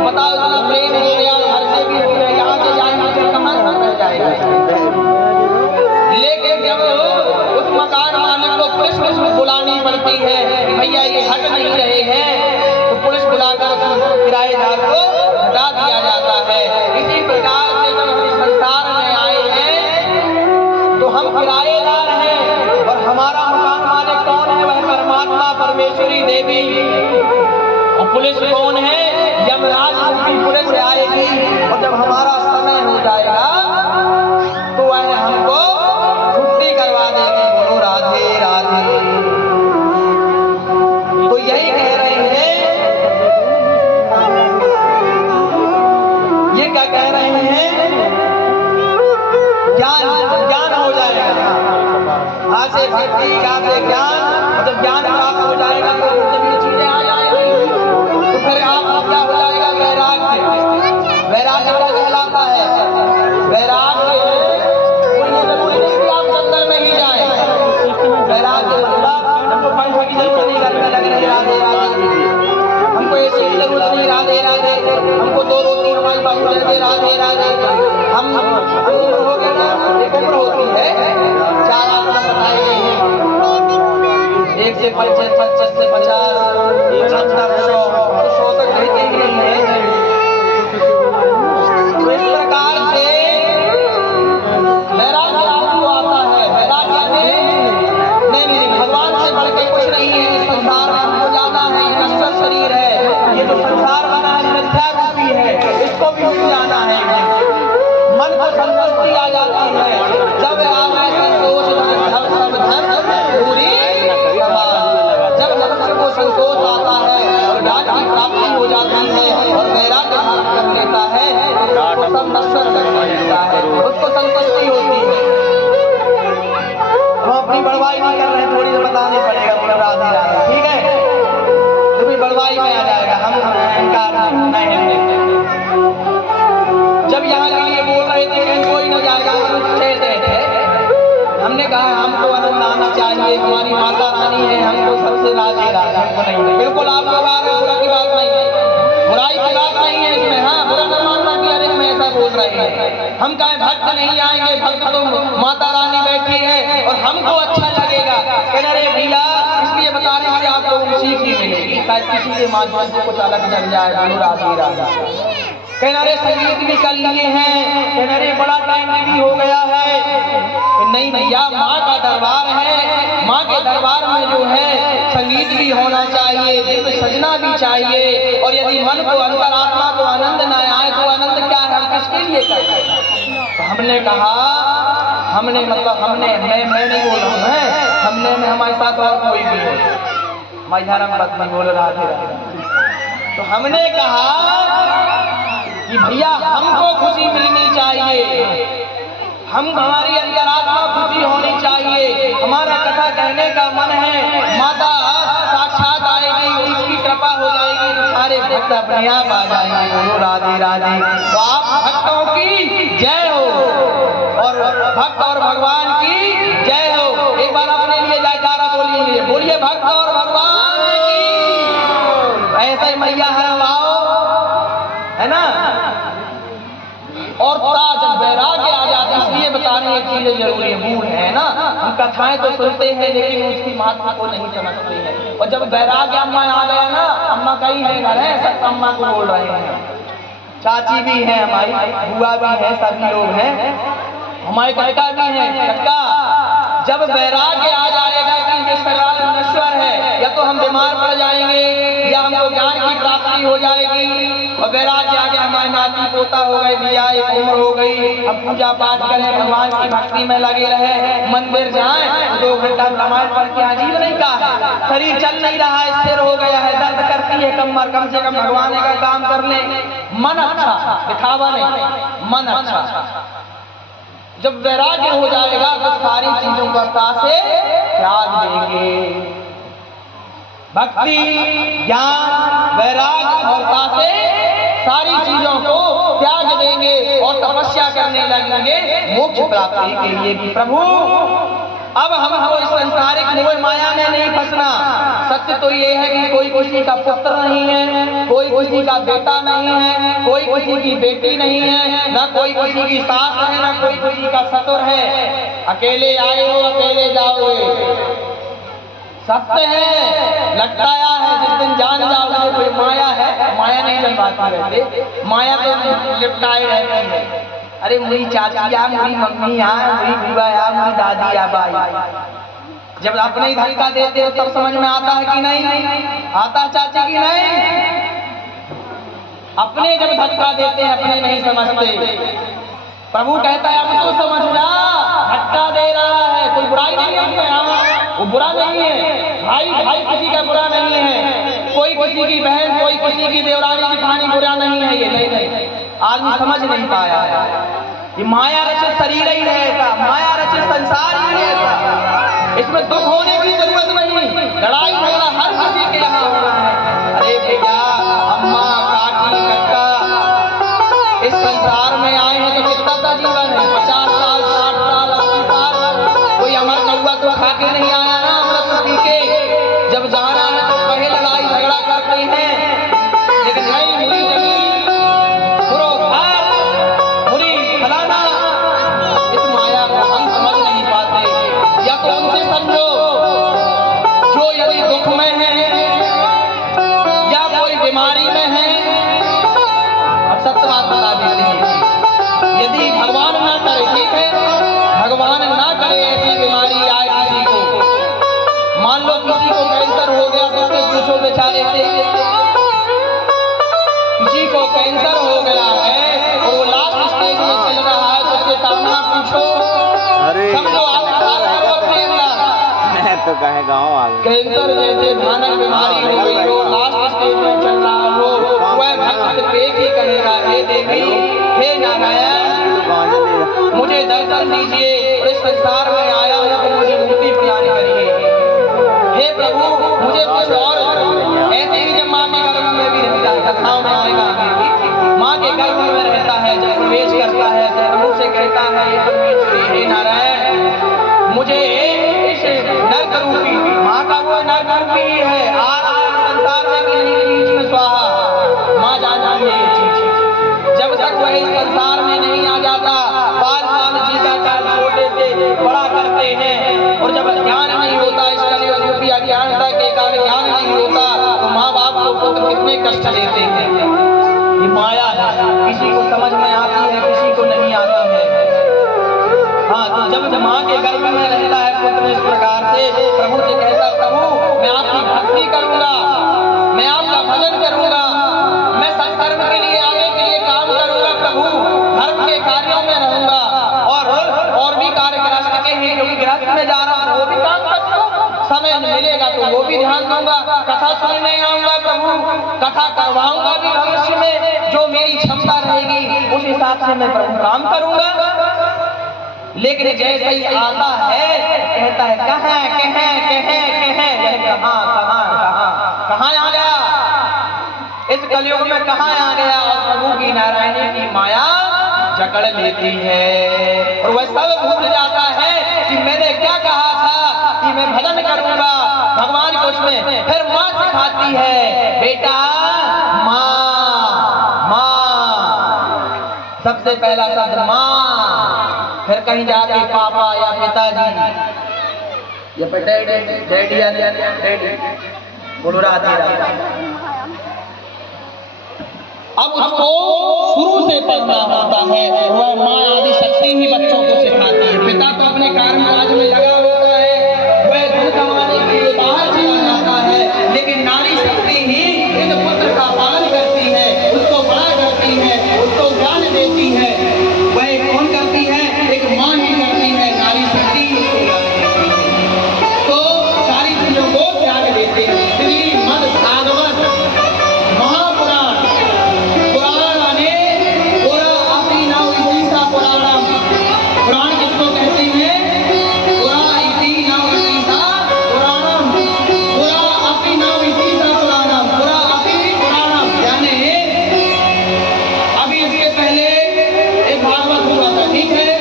बताओ इतना प्रेम हो गया, घर से भी हो गया, यहाँ से जाएंगे फिर कहाँ रह जाएगा। लेकिन जब उस मकान मालिक को पुलिस बुलानी पड़ती है भैया ये हट नहीं रहे हैं, तो पुलिस बुलाकर किराएदार को हटा दिया जाता है। इसी प्रकार से जब हम संसार में आए हैं तो हम किराएदार हैं और हमारा मकान मालिक कौन है? वह परमात्मा परमेश्वरी देवी। और पुलिस कौन है? यमराज की पुलिस आएगी और जब हमारा समय हो जाएगा तो वह हमको छुट्टी करवा देगी। बोलो राधे राधे। तो यही कह रहे हैं, ये क्या कह रहे हैं? ज्ञान हो जाएगा, आज से भक्ति, आज से ज्ञान, जब ज्ञान प्राप्त हो जाएगा तो जब ये चीजें आ जाएंगी तो फिर आप क्या हो जाएगा? वैराग्य। वैराग्य क्या कहलाता है? वैराग्य कोई जरूरी नहीं कि आप जंगल में ही जाए, वैराग्य हमको पंखा की जरूरत नहीं, घर में लग रही राधे राधे, हमको ऐसी की जरूरत नहीं राधे राधे, हमको 2 रोटी हमारी बाबू दे राधे राधे। हम उम्र हो गया ना, एक उम्र होती है, 4 आसन बताए गए हैं, 1 से 25, 25 से 50, 75, 100 तक कहते ही नहीं है। तो इस प्रकार से वैराग्य आपको आता है। वैराग्य नहीं भगवान से बढ़ के कुछ नहीं है, इस संसार में हमको जाना है, ये नश्वर शरीर है, ये जो संसार बना है मिथ्या रूपी है, इसको भी मिट जाना है। मन को संतुष्टि आ जाती है जब आवे संतोष सब धन पूरी समाज। जब मनुष्य को संतोष आता है और ज्ञान की प्राप्ति हो जाती है और वैराग्य धारण कर लेता है, उसको सब नश्वर कर देता है, उसको संतुष्टि होती है। हम अपनी बड़वाई नहीं कर रहे हैं, थोड़ी देर बताने पड़ेगा, बोला राधे राधे, ठीक है? तो भी बड़वाई में आ जाएगा, हम अहंकार नहीं। जब यहाँ के लिए बोल रहे थे कहीं कोई न जाएगा, हमने कहा हमको आनंद आना चाहिए, हमारी माता रानी है, हमको सबसे राधे राधे, हमको नहीं। बिल्कुल आप लोग आ रहे, बुरा की बात नहीं है, बुराई की बात नहीं है इसमें। हाँ, बुरा न मानना कि अरे मैं ऐसा बोल रहे हैं, हम कहें भक्त नहीं आएंगे, भक्त तो माता रानी बैठी है और हमको अच्छा लगेगा। कहना रे भैया इसलिए बता रहे हैं आप लोगों को सीख ही मिलेगी, शायद किसी के माध्यम से कुछ अलग चल जाए। बोलो राधे राधे। कहना रे संगीत भी कर लिए हैं, कहना रे बड़ा टाइम भी हो गया है। नहीं भैया, माँ का दरबार है, माँ के दरबार में जो है संगीत भी होना चाहिए, दिव्य सजना भी चाहिए। और यदि मन को अंतरात्मा को आनंद न आए तो आनंद क्या है, हम किसके लिए करें? तो हमने कहा, हमने मतलब हमने मैं नहीं बोल रहा हूँ, हमने में हमारे साथ और कोई भी हो, मैं धर्म बात नहीं बोल रहा था। तो हमने कहा कि भैया हमको खुशी मिलनी चाहिए, हमारी अंतरात्मा खुशी होनी चाहिए। हमारा कथा कहने का मन है, माता साक्षात आएगी, उसकी कृपा हो जाएगी तो सारे भक्त अपने आप आ जाएंगे। बोलो राधे राधे। तो आप भक्तों की जय हो। और और भक्त और भगवान की जय हो। एक बार अपने लिए जयकारा बोलिए, बोलिए भक्त और भगवान की। ऐसा ही मैया हरवाओ, है ना। और जब वैराग्य आ जाता है, इसलिए बता रहे हैं चीजें जरूरी मूल है ना। हम कथाएं तो सुनते हैं लेकिन उसकी महत्व को नहीं समझते हैं। और जब वैराग्य अम्मा आ गया ना, अम्मा कई है घर है, सब अम्मा को बोल रहे हैं, चाची भी है हमारी, बुआ भी है, सभी लोग हैं, हमारे कक्का भी है। कक्का जब वैराग्य आ जाएगा कि ये शरीर नश्वर है, या तो हम बीमार पड़ जाएंगे या हमको ज्ञान की प्राप्ति हो जाएगी। और वैराग्य आगे हमारे नाती पोता हो गए, बिया एक उम्र हो गई, हम पूजा पाठ करें, भगवान की भक्ति में लगे रहे, मंदिर जाएं 2 घंटा रामायण पढ़ के अजीब नहीं कहा। शरीर चल नहीं रहा है, स्थिर हो गया है, दर्द करती है कमर, कम से कम भगवान का काम कर ले। मन अच्छा, दिखावा नहीं, मन अच्छा। जब वैराग्य हो जाएगा तो सारी चीजों को से त्याग देंगे। भक्ति, ज्ञान, वैराग्य और से सारी चीजों को त्याग देंगे और तपस्या करने लगेंगे मोक्ष प्राप्ति के लिए भी। प्रभु अब हमको इस संसारिक मोह माया में नहीं फंसना। सत्य तो ये है कि कोई किसी का पुत्र नहीं है, कोई किसी का बेटा नहीं है, कोई किसी की बेटी नहीं है, ना कोई किसी की सास है, ना कोई किसी का ससुर है। अकेले आए हो अकेले जाओगे, सत्य है। लटकाया है, जिस दिन जान जाओगे कोई माया है, माया नहीं लटकाती रहते, माया तो लिपटाए रहती है। अरे मेरी चाची आ, मेरी मम्मी आ, मेरी बुआ आ, मेरी दादी आ, भाई। जब अपने ही धक्का देते हो तब समझ में आता है कि नहीं आता चाची की नहीं। अपने जब धक्का देते हैं अपने नहीं समझते। प्रभु कहता है अब तो समझ जा, धक्का दे रहा है, कोई बुराई नहीं है उसमें, वो बुरा नहीं है। भाई भाई किसी का बुरा नहीं है, कोई किसी की बहन, कोई किसी की देवरानी की कहानी बुरा नहीं है। ये नहीं, आदमी समझ नहीं पाया है। ये माया रचित शरीर ही है ऐसा, माया रचित संसार ही है ऐसा। इसमें दुख होने की जरूरत नहीं, लड़ाई झगड़ा हर किसी के यहाँ होना है। अरे भैया, अम्मा, काकी, कक्का, इस संसार में आए हैं तो कितना सा जीवन है, 50 साल, 60 साल, 80 साल। कोई अमर कौवा तो खा के नहीं आया ना अमृत पी के। जब जाना है तो कहे लड़ाई झगड़ा करते हैं, लेकिन नहीं मुरी जमीन, मुरो घर, मुरी फलाना, इस माया को हम समझ नहीं पाते। या तो उनसे समझो जो यदि दुख में है या कोई बीमारी में है। अब सत्य बात बता देते हैं, यदि भगवान ना करे, ठीक है, भगवान ना करे ऐसी बीमारी आए किसी को, मान लो किसी को कैंसर हो गया तो उससे पूछो बेचारे से, किसी को कैंसर हो गया है और वो लास्ट स्टेज में चल रहा है तो उससे करना पूछो। समझो आप तो कहे गाँव आ गए। कैंसर जैसे भयानक बीमारी हो गई हो, लास्ट स्टेज में चल रहा हो, वह भक्त पे ही कहेगा, हे देवी, हे नारायण, मुझे दर्शन दीजिए, इस संसार में आया हूँ तो मुझे मुक्ति प्रदान करिए। हे प्रभु, मुझे कुछ और। ऐसे ही जब माँ के गर्भ में भी रहता है, कथाओं में आएगा, माँ के गर्भ में रहता है, जब प्रवेश करता है तो प्रभु से कहता है, हे परमेश्वरी, हे नारायण, मुझे इस नरक रूपी, माँ का वो नरक रूपी है, आ रहा है संसार में कि नहीं बीच में स्वाहा, माँ जाना है ये चीज। जब तक वह इस संसार में नहीं आ जाता, बाल बाल जीता का छोटे से बड़ा करते हैं। और जब ज्ञान नहीं होता, इस कलियुग रूपी अज्ञानता के कारण ज्ञान नहीं होता, तो माँ बाप को पुत्र कितने कष्ट देते हैं। ये माया है, किसी को समझ में आती है, किसी को नहीं आता है। हाँ, तो जब माँ के गर्भ में रहता है पुत्र इस प्रकार से प्रभु से कहता, प्रभु मैं आपकी भक्ति करूंगा, मैं आपका भजन करूंगा, मैं सत्कर्म के लिए आगे के लिए काम करूंगा, प्रभु धर्म के कार्यों में रहूंगा, और भी कार्य गृहस्थ के हैं, क्योंकि गृहस्थ में जा रहा हूँ वो भी काम करूंगा, समय मिलेगा तो वो भी ध्यान दूंगा, कथा सुनने आऊंगा प्रभु, कथा करवाऊंगा भी भविष्य में, जो मेरी क्षमता रहेगी उस हिसाब से मैं प्रभु काम करूंगा। लेकिन जैसे ही आता है कहता है कहाँ आ गया, इस कलयुग में कहाँ आ गया। और प्रभु की नारायणी की माया जकड़ लेती है और वह सब भूल जाता है कि मैंने क्या कहा था कि मैं भजन करूंगा भगवान को। उसमें फिर माँ सिखाती है, बेटा माँ माँ, सबसे पहला शब्द माँ, फिर कहीं जाके पापा या पिताजी या डैडी या डैडी बोलो राधे राधे। अब उसको शुरू से पढ़ना होता है, वह माँ आदि शक्ति ही बच्चों को सिखाती है। पिता तो अपने काम काज में लगा होता है, वह धन कमाने के लिए बाहर चला जाता है, लेकिन नारी शक्ति ही इन पुत्र का पालन करती है, उसको बड़ा करती है, उसको ज्ञान देती है। वह कौन करती है? एक माँ ही करती है, नारी शक्ति उसको ज्ञान देती है। तो सारी चीजों को त्याग देते हैं। श्रीमद् भागवत महापुराण पुराण किसको कहते हैं? पुरा इति नाम इतिसा पुराणम, पुरा अपि नाम इतिसा पुराणम, पुरा अपि पुराणम, यानी अभी इसके पहले एक भागवत हुआ था, ठीक है,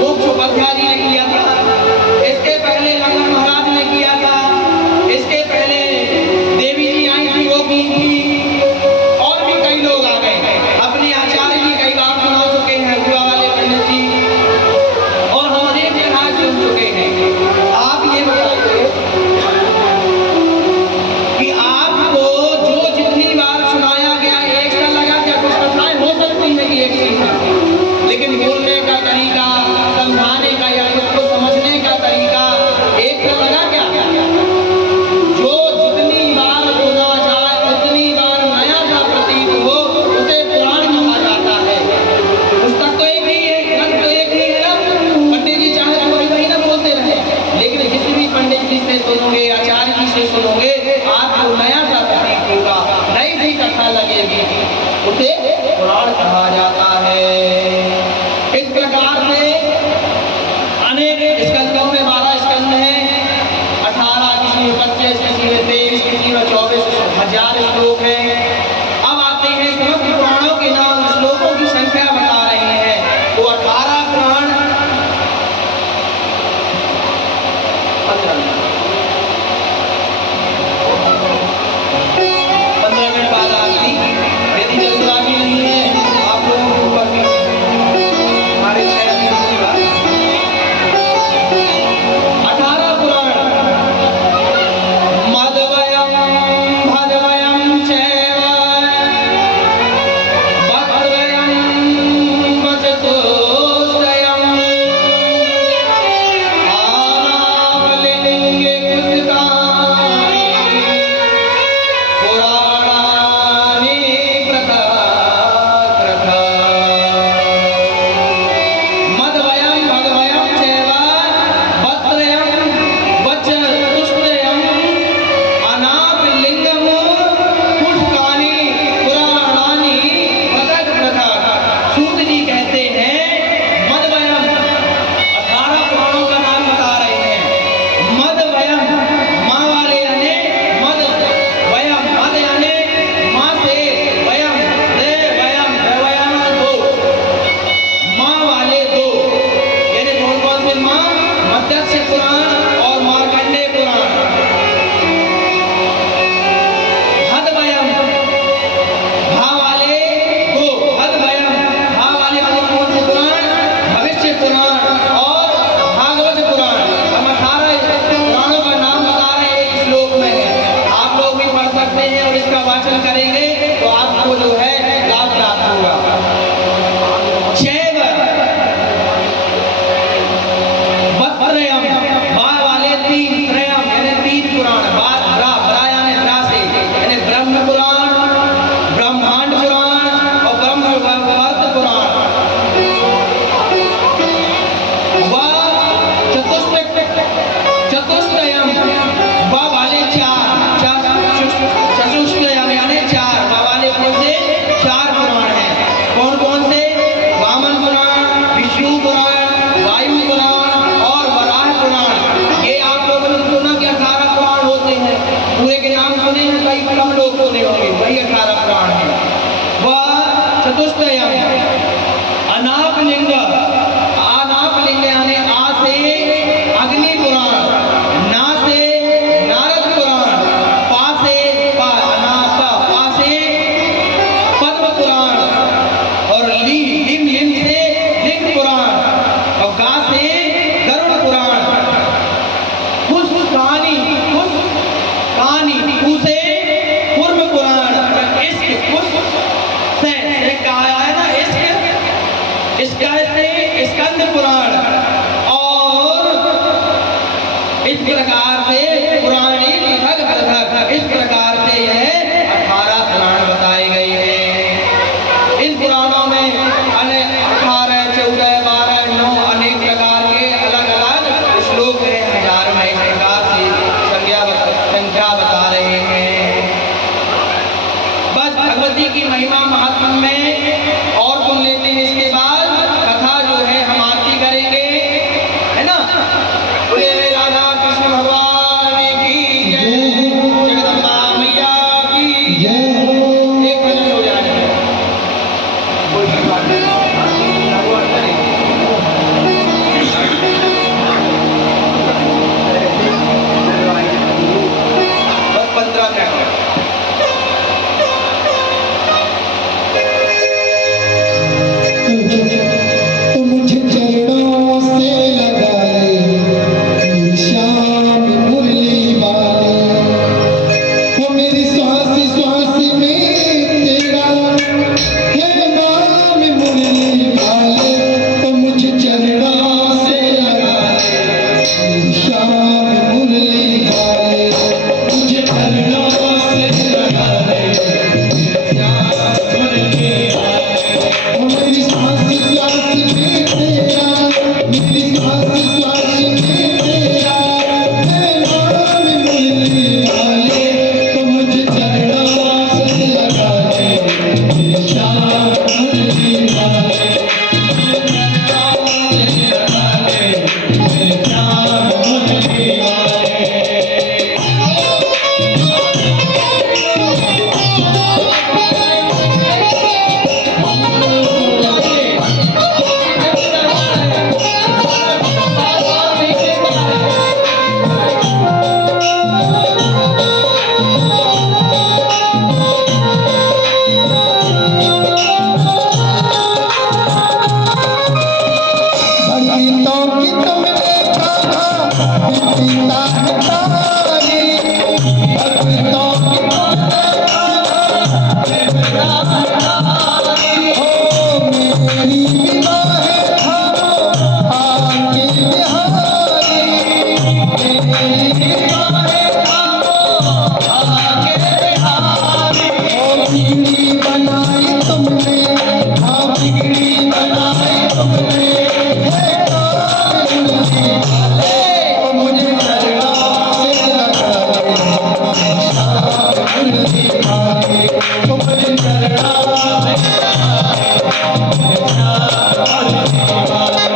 मोक्ष उपाध्याय जी ने किया था, इसके पहले लंगन महाराज ने किया था, इसके पहले देवी जी आई थी वो की थी, और भी कई लोग आ गए। अपने आचार्य जी कई बार सुना चुके हैं, हुआ वाले पंडित जी, और हम अनेक जगह सुन चुके हैं। आप ये बताइए कि आपको जो जितनी बार सुनाया गया एक सा लगा क्या? कुछ कथाएं हो सकती है कि एक सी, लेकिन बोलने का तरीका, समझाने का या खुद को समझने का तरीका एक सा लगा क्या? जो जितनी बार सुना जाए उतनी बार नया सा प्रतीत हो, उसे पुराण कहा जाता है। पुस्तक तो एक ही है, ग्रंथ तो एक ही है ना, पंडित जी चाहे तो वही ना बोलते रहे, लेकिन जिस भी पंडित जी से सुनोगे, आचार्य जी से सुनोगे, आपको नया सा प्रतीत होगा, नई नई कथा लगेगी, उसे पुराण कहा जाता है। इस प्रकार से अनेक स्कंदों में 12 स्कंद हैं, 18, किसी में 25, किसी में 23, किसी में 24,000 श्लोक हैं। अब आते हैं समस्त पुराणों के नाम, श्लोकों की संख्या बता रहे हैं, तो 18 पुराण 15 मिनट बाद आती, यदि जल्दबाजी नहीं है आप लोगों के ऊपर भी, हमारे 6 आदमी की बात। 18 पुराण मदवयम भदवयम चैव भद्रयम वचतुष्टयम आनावलिंगे पुस्तकानि पुराणानि प्रथकृत। मदवयम भदवयम चैव भद्रयम वचतुष्टयम अनावलिंगम पुस्तकानि पुराणानि प्रथकृत। सूत जी कहते हैं मदवयम, 18 पुराणों का नाम बता रहे हैं। मदवयम माँ वाले यानी मद वयम, मद यानी माँ से, वयम रे वयम वयम दो, माँ वाले दो, यानी कौन कौन से माँ? मत्स्य पुराण और मार्कंडेय पुराण। हदवयम भा वाले दो, हदवयम भा वाले कौन से पुराण? भविष्य पुराण और भागवत पुराण। हम 18 पुराणों का नाम बता रहे हैं, एक श्लोक में है, आप लोग भी पढ़ सकते हैं और इसका वाचन करेंगे तो आपको जो है लाभ प्राप्त होगा। चैव वत्रयम बा वाले 3, त्रयम यानी 3 पुराण, ब्रा यानी ब्रा से, यानी ब्रह्म पुराण, ब्रह्मांड पुराण और ब्रह्मवर्त पुराण। चतुष्टयम बा वाले 4, चतुष्टयम यानी 4, बा वाले कौन से? 4 पुराण हैं। कौन कौन से? वामन पुराण, विष्णु पुराण, वायु पुराण और वराह पुराण। ये आप लोगों ने सुना कि 18 पुराण होते हैं, पूरे के नाम सुने हैं, कई कम लोग सुने होंगे, वही 18 पुराण है। वह चतुष्टयम लिंग, आनाप लिंग यानी आ से अग्नि पुराण, ना से नारद पुराण, पा से पद्म पुराण, और लिम से लिंग पुराण, और गा से गरुड़ पुराण, कुश कहानी कू से पूर्व पुराण, इश्क कुश से कहा है ना, इश्क से स्कंद पुराण, और इस प्रकार से पुराणी पृथक पृथक इस प्रकार से यह 18 पुराण बताए गए हैं। इन पुराणों में 18, 14, 12, 9 अनेक प्रकार के अलग अलग श्लोक हैं। हजार में इस प्रकार से संख्या बता रहे हैं। बस भगवती की महिमा महात्म्य में और सुन लेते हैं। इसके बाद कथा जो है हम आरती करेंगे, है ना। बोले राधा कृष्ण भगवान की जय, जगदम्बा मैया की जय। एक भजन हो जाए, कोई बात नहीं। बस 15 मिनट। तो मुझे चरणों से लगा ले श्याम मुरली वाले, वो मेरी श्वास श्वास में तेरा है नाम मुरली वाले। तो मुझे चरणों से लगा ले श्याम मुरली वाले, मुझे चरणों से लगा ले श्याम मुरली वाले। वो मेरी सांस सांस में तेरा, मेरी सांस सांस में तेरा है नाम मुरली वाले। तो मुझे चरणों से लगा ले श्याम मुरली वाले, चरणों से लगा ले श्याम मुरली वाले। भक्तों की तुमने कहा पिता है तारी, भक्तों की तुमने कहा पिता है तारी। ओ मेरी विवाह थामो आके बिहारी, मेरी विवाह थामो आके बिहारी। ओ बिगड़ी बनाई तुमने, हाँ बिगड़ी बनाई तुमने, मुझे चरणों से लगा ले श्याम मुरली वाले। मुझे चरणों से लगा ले श्याम मुरली वाले।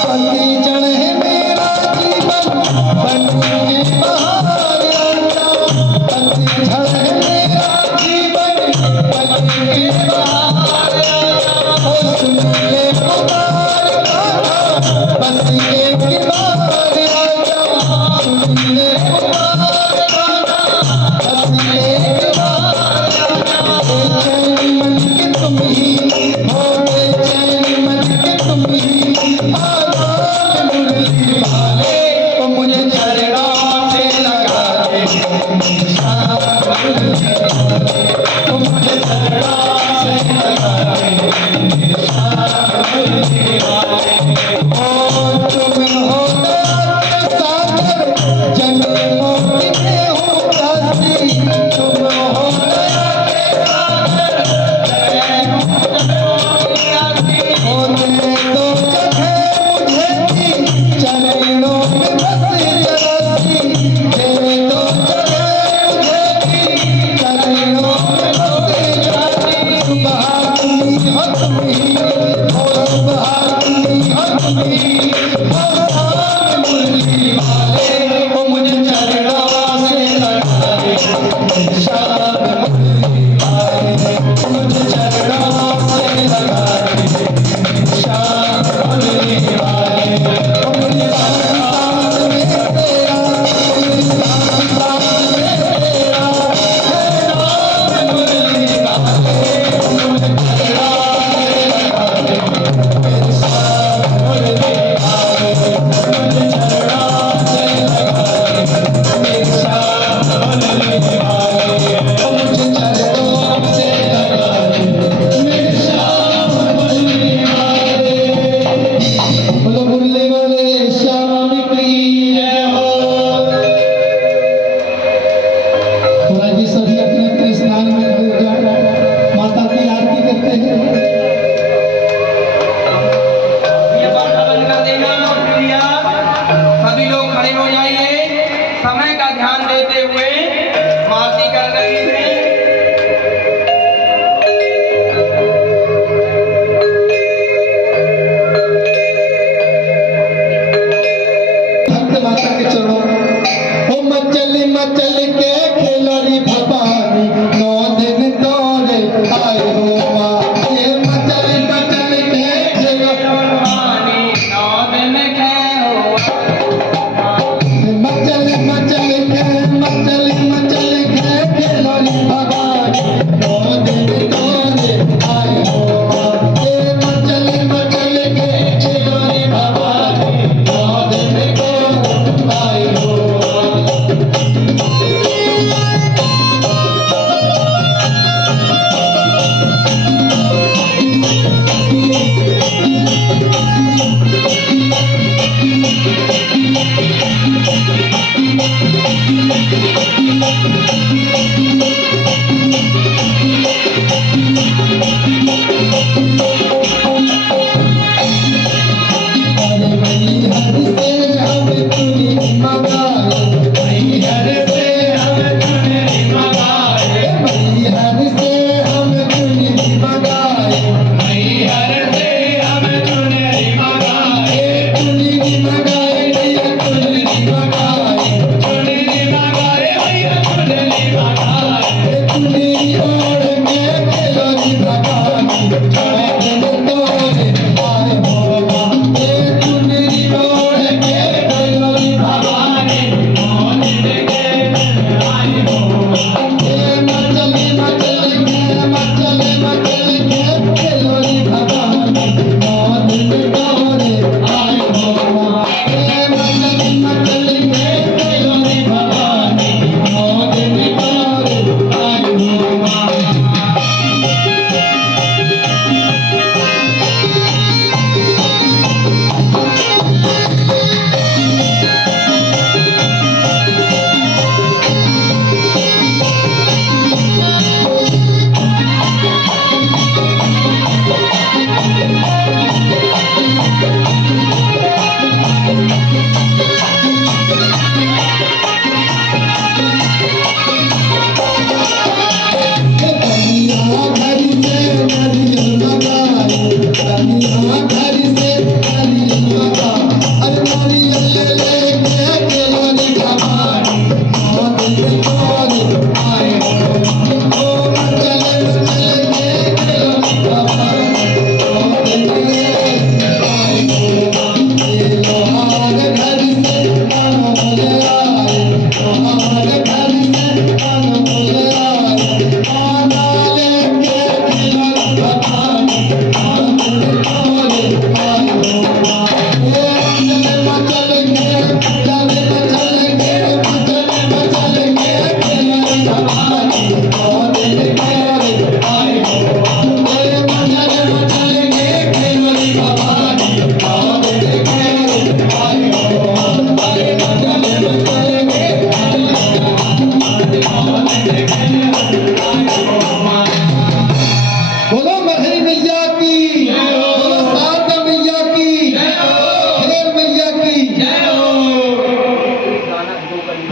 पति चढ़े मेरा जीवन बन के बहार आजा, पति चढ़े मेरा जीवन बन के बहार आजा। ओ सुन ले पुकार गाना पति के किनारे आजा, सुन ले पुकार गाना पति के किनारे आजा। बेचैन मन के तुम ही हो, बेचैन मन के तुम ही आराम मुरली वाले। तो मुझे चरणों से लगा ले श्याम मुरली वाले, तो मुझे चरणों से लगा ले श्याम मुरली वाले। ओ तुम हो दया के सागर जन्मों की देहु दासी, तुम हो दया के सागर जन्मों की दासी। ओ दे दो जगह मुझे भी चरणों दिया। सभी लोग खड़े हो जाइए, समय का ध्यान देते हुए आरती कर रही है।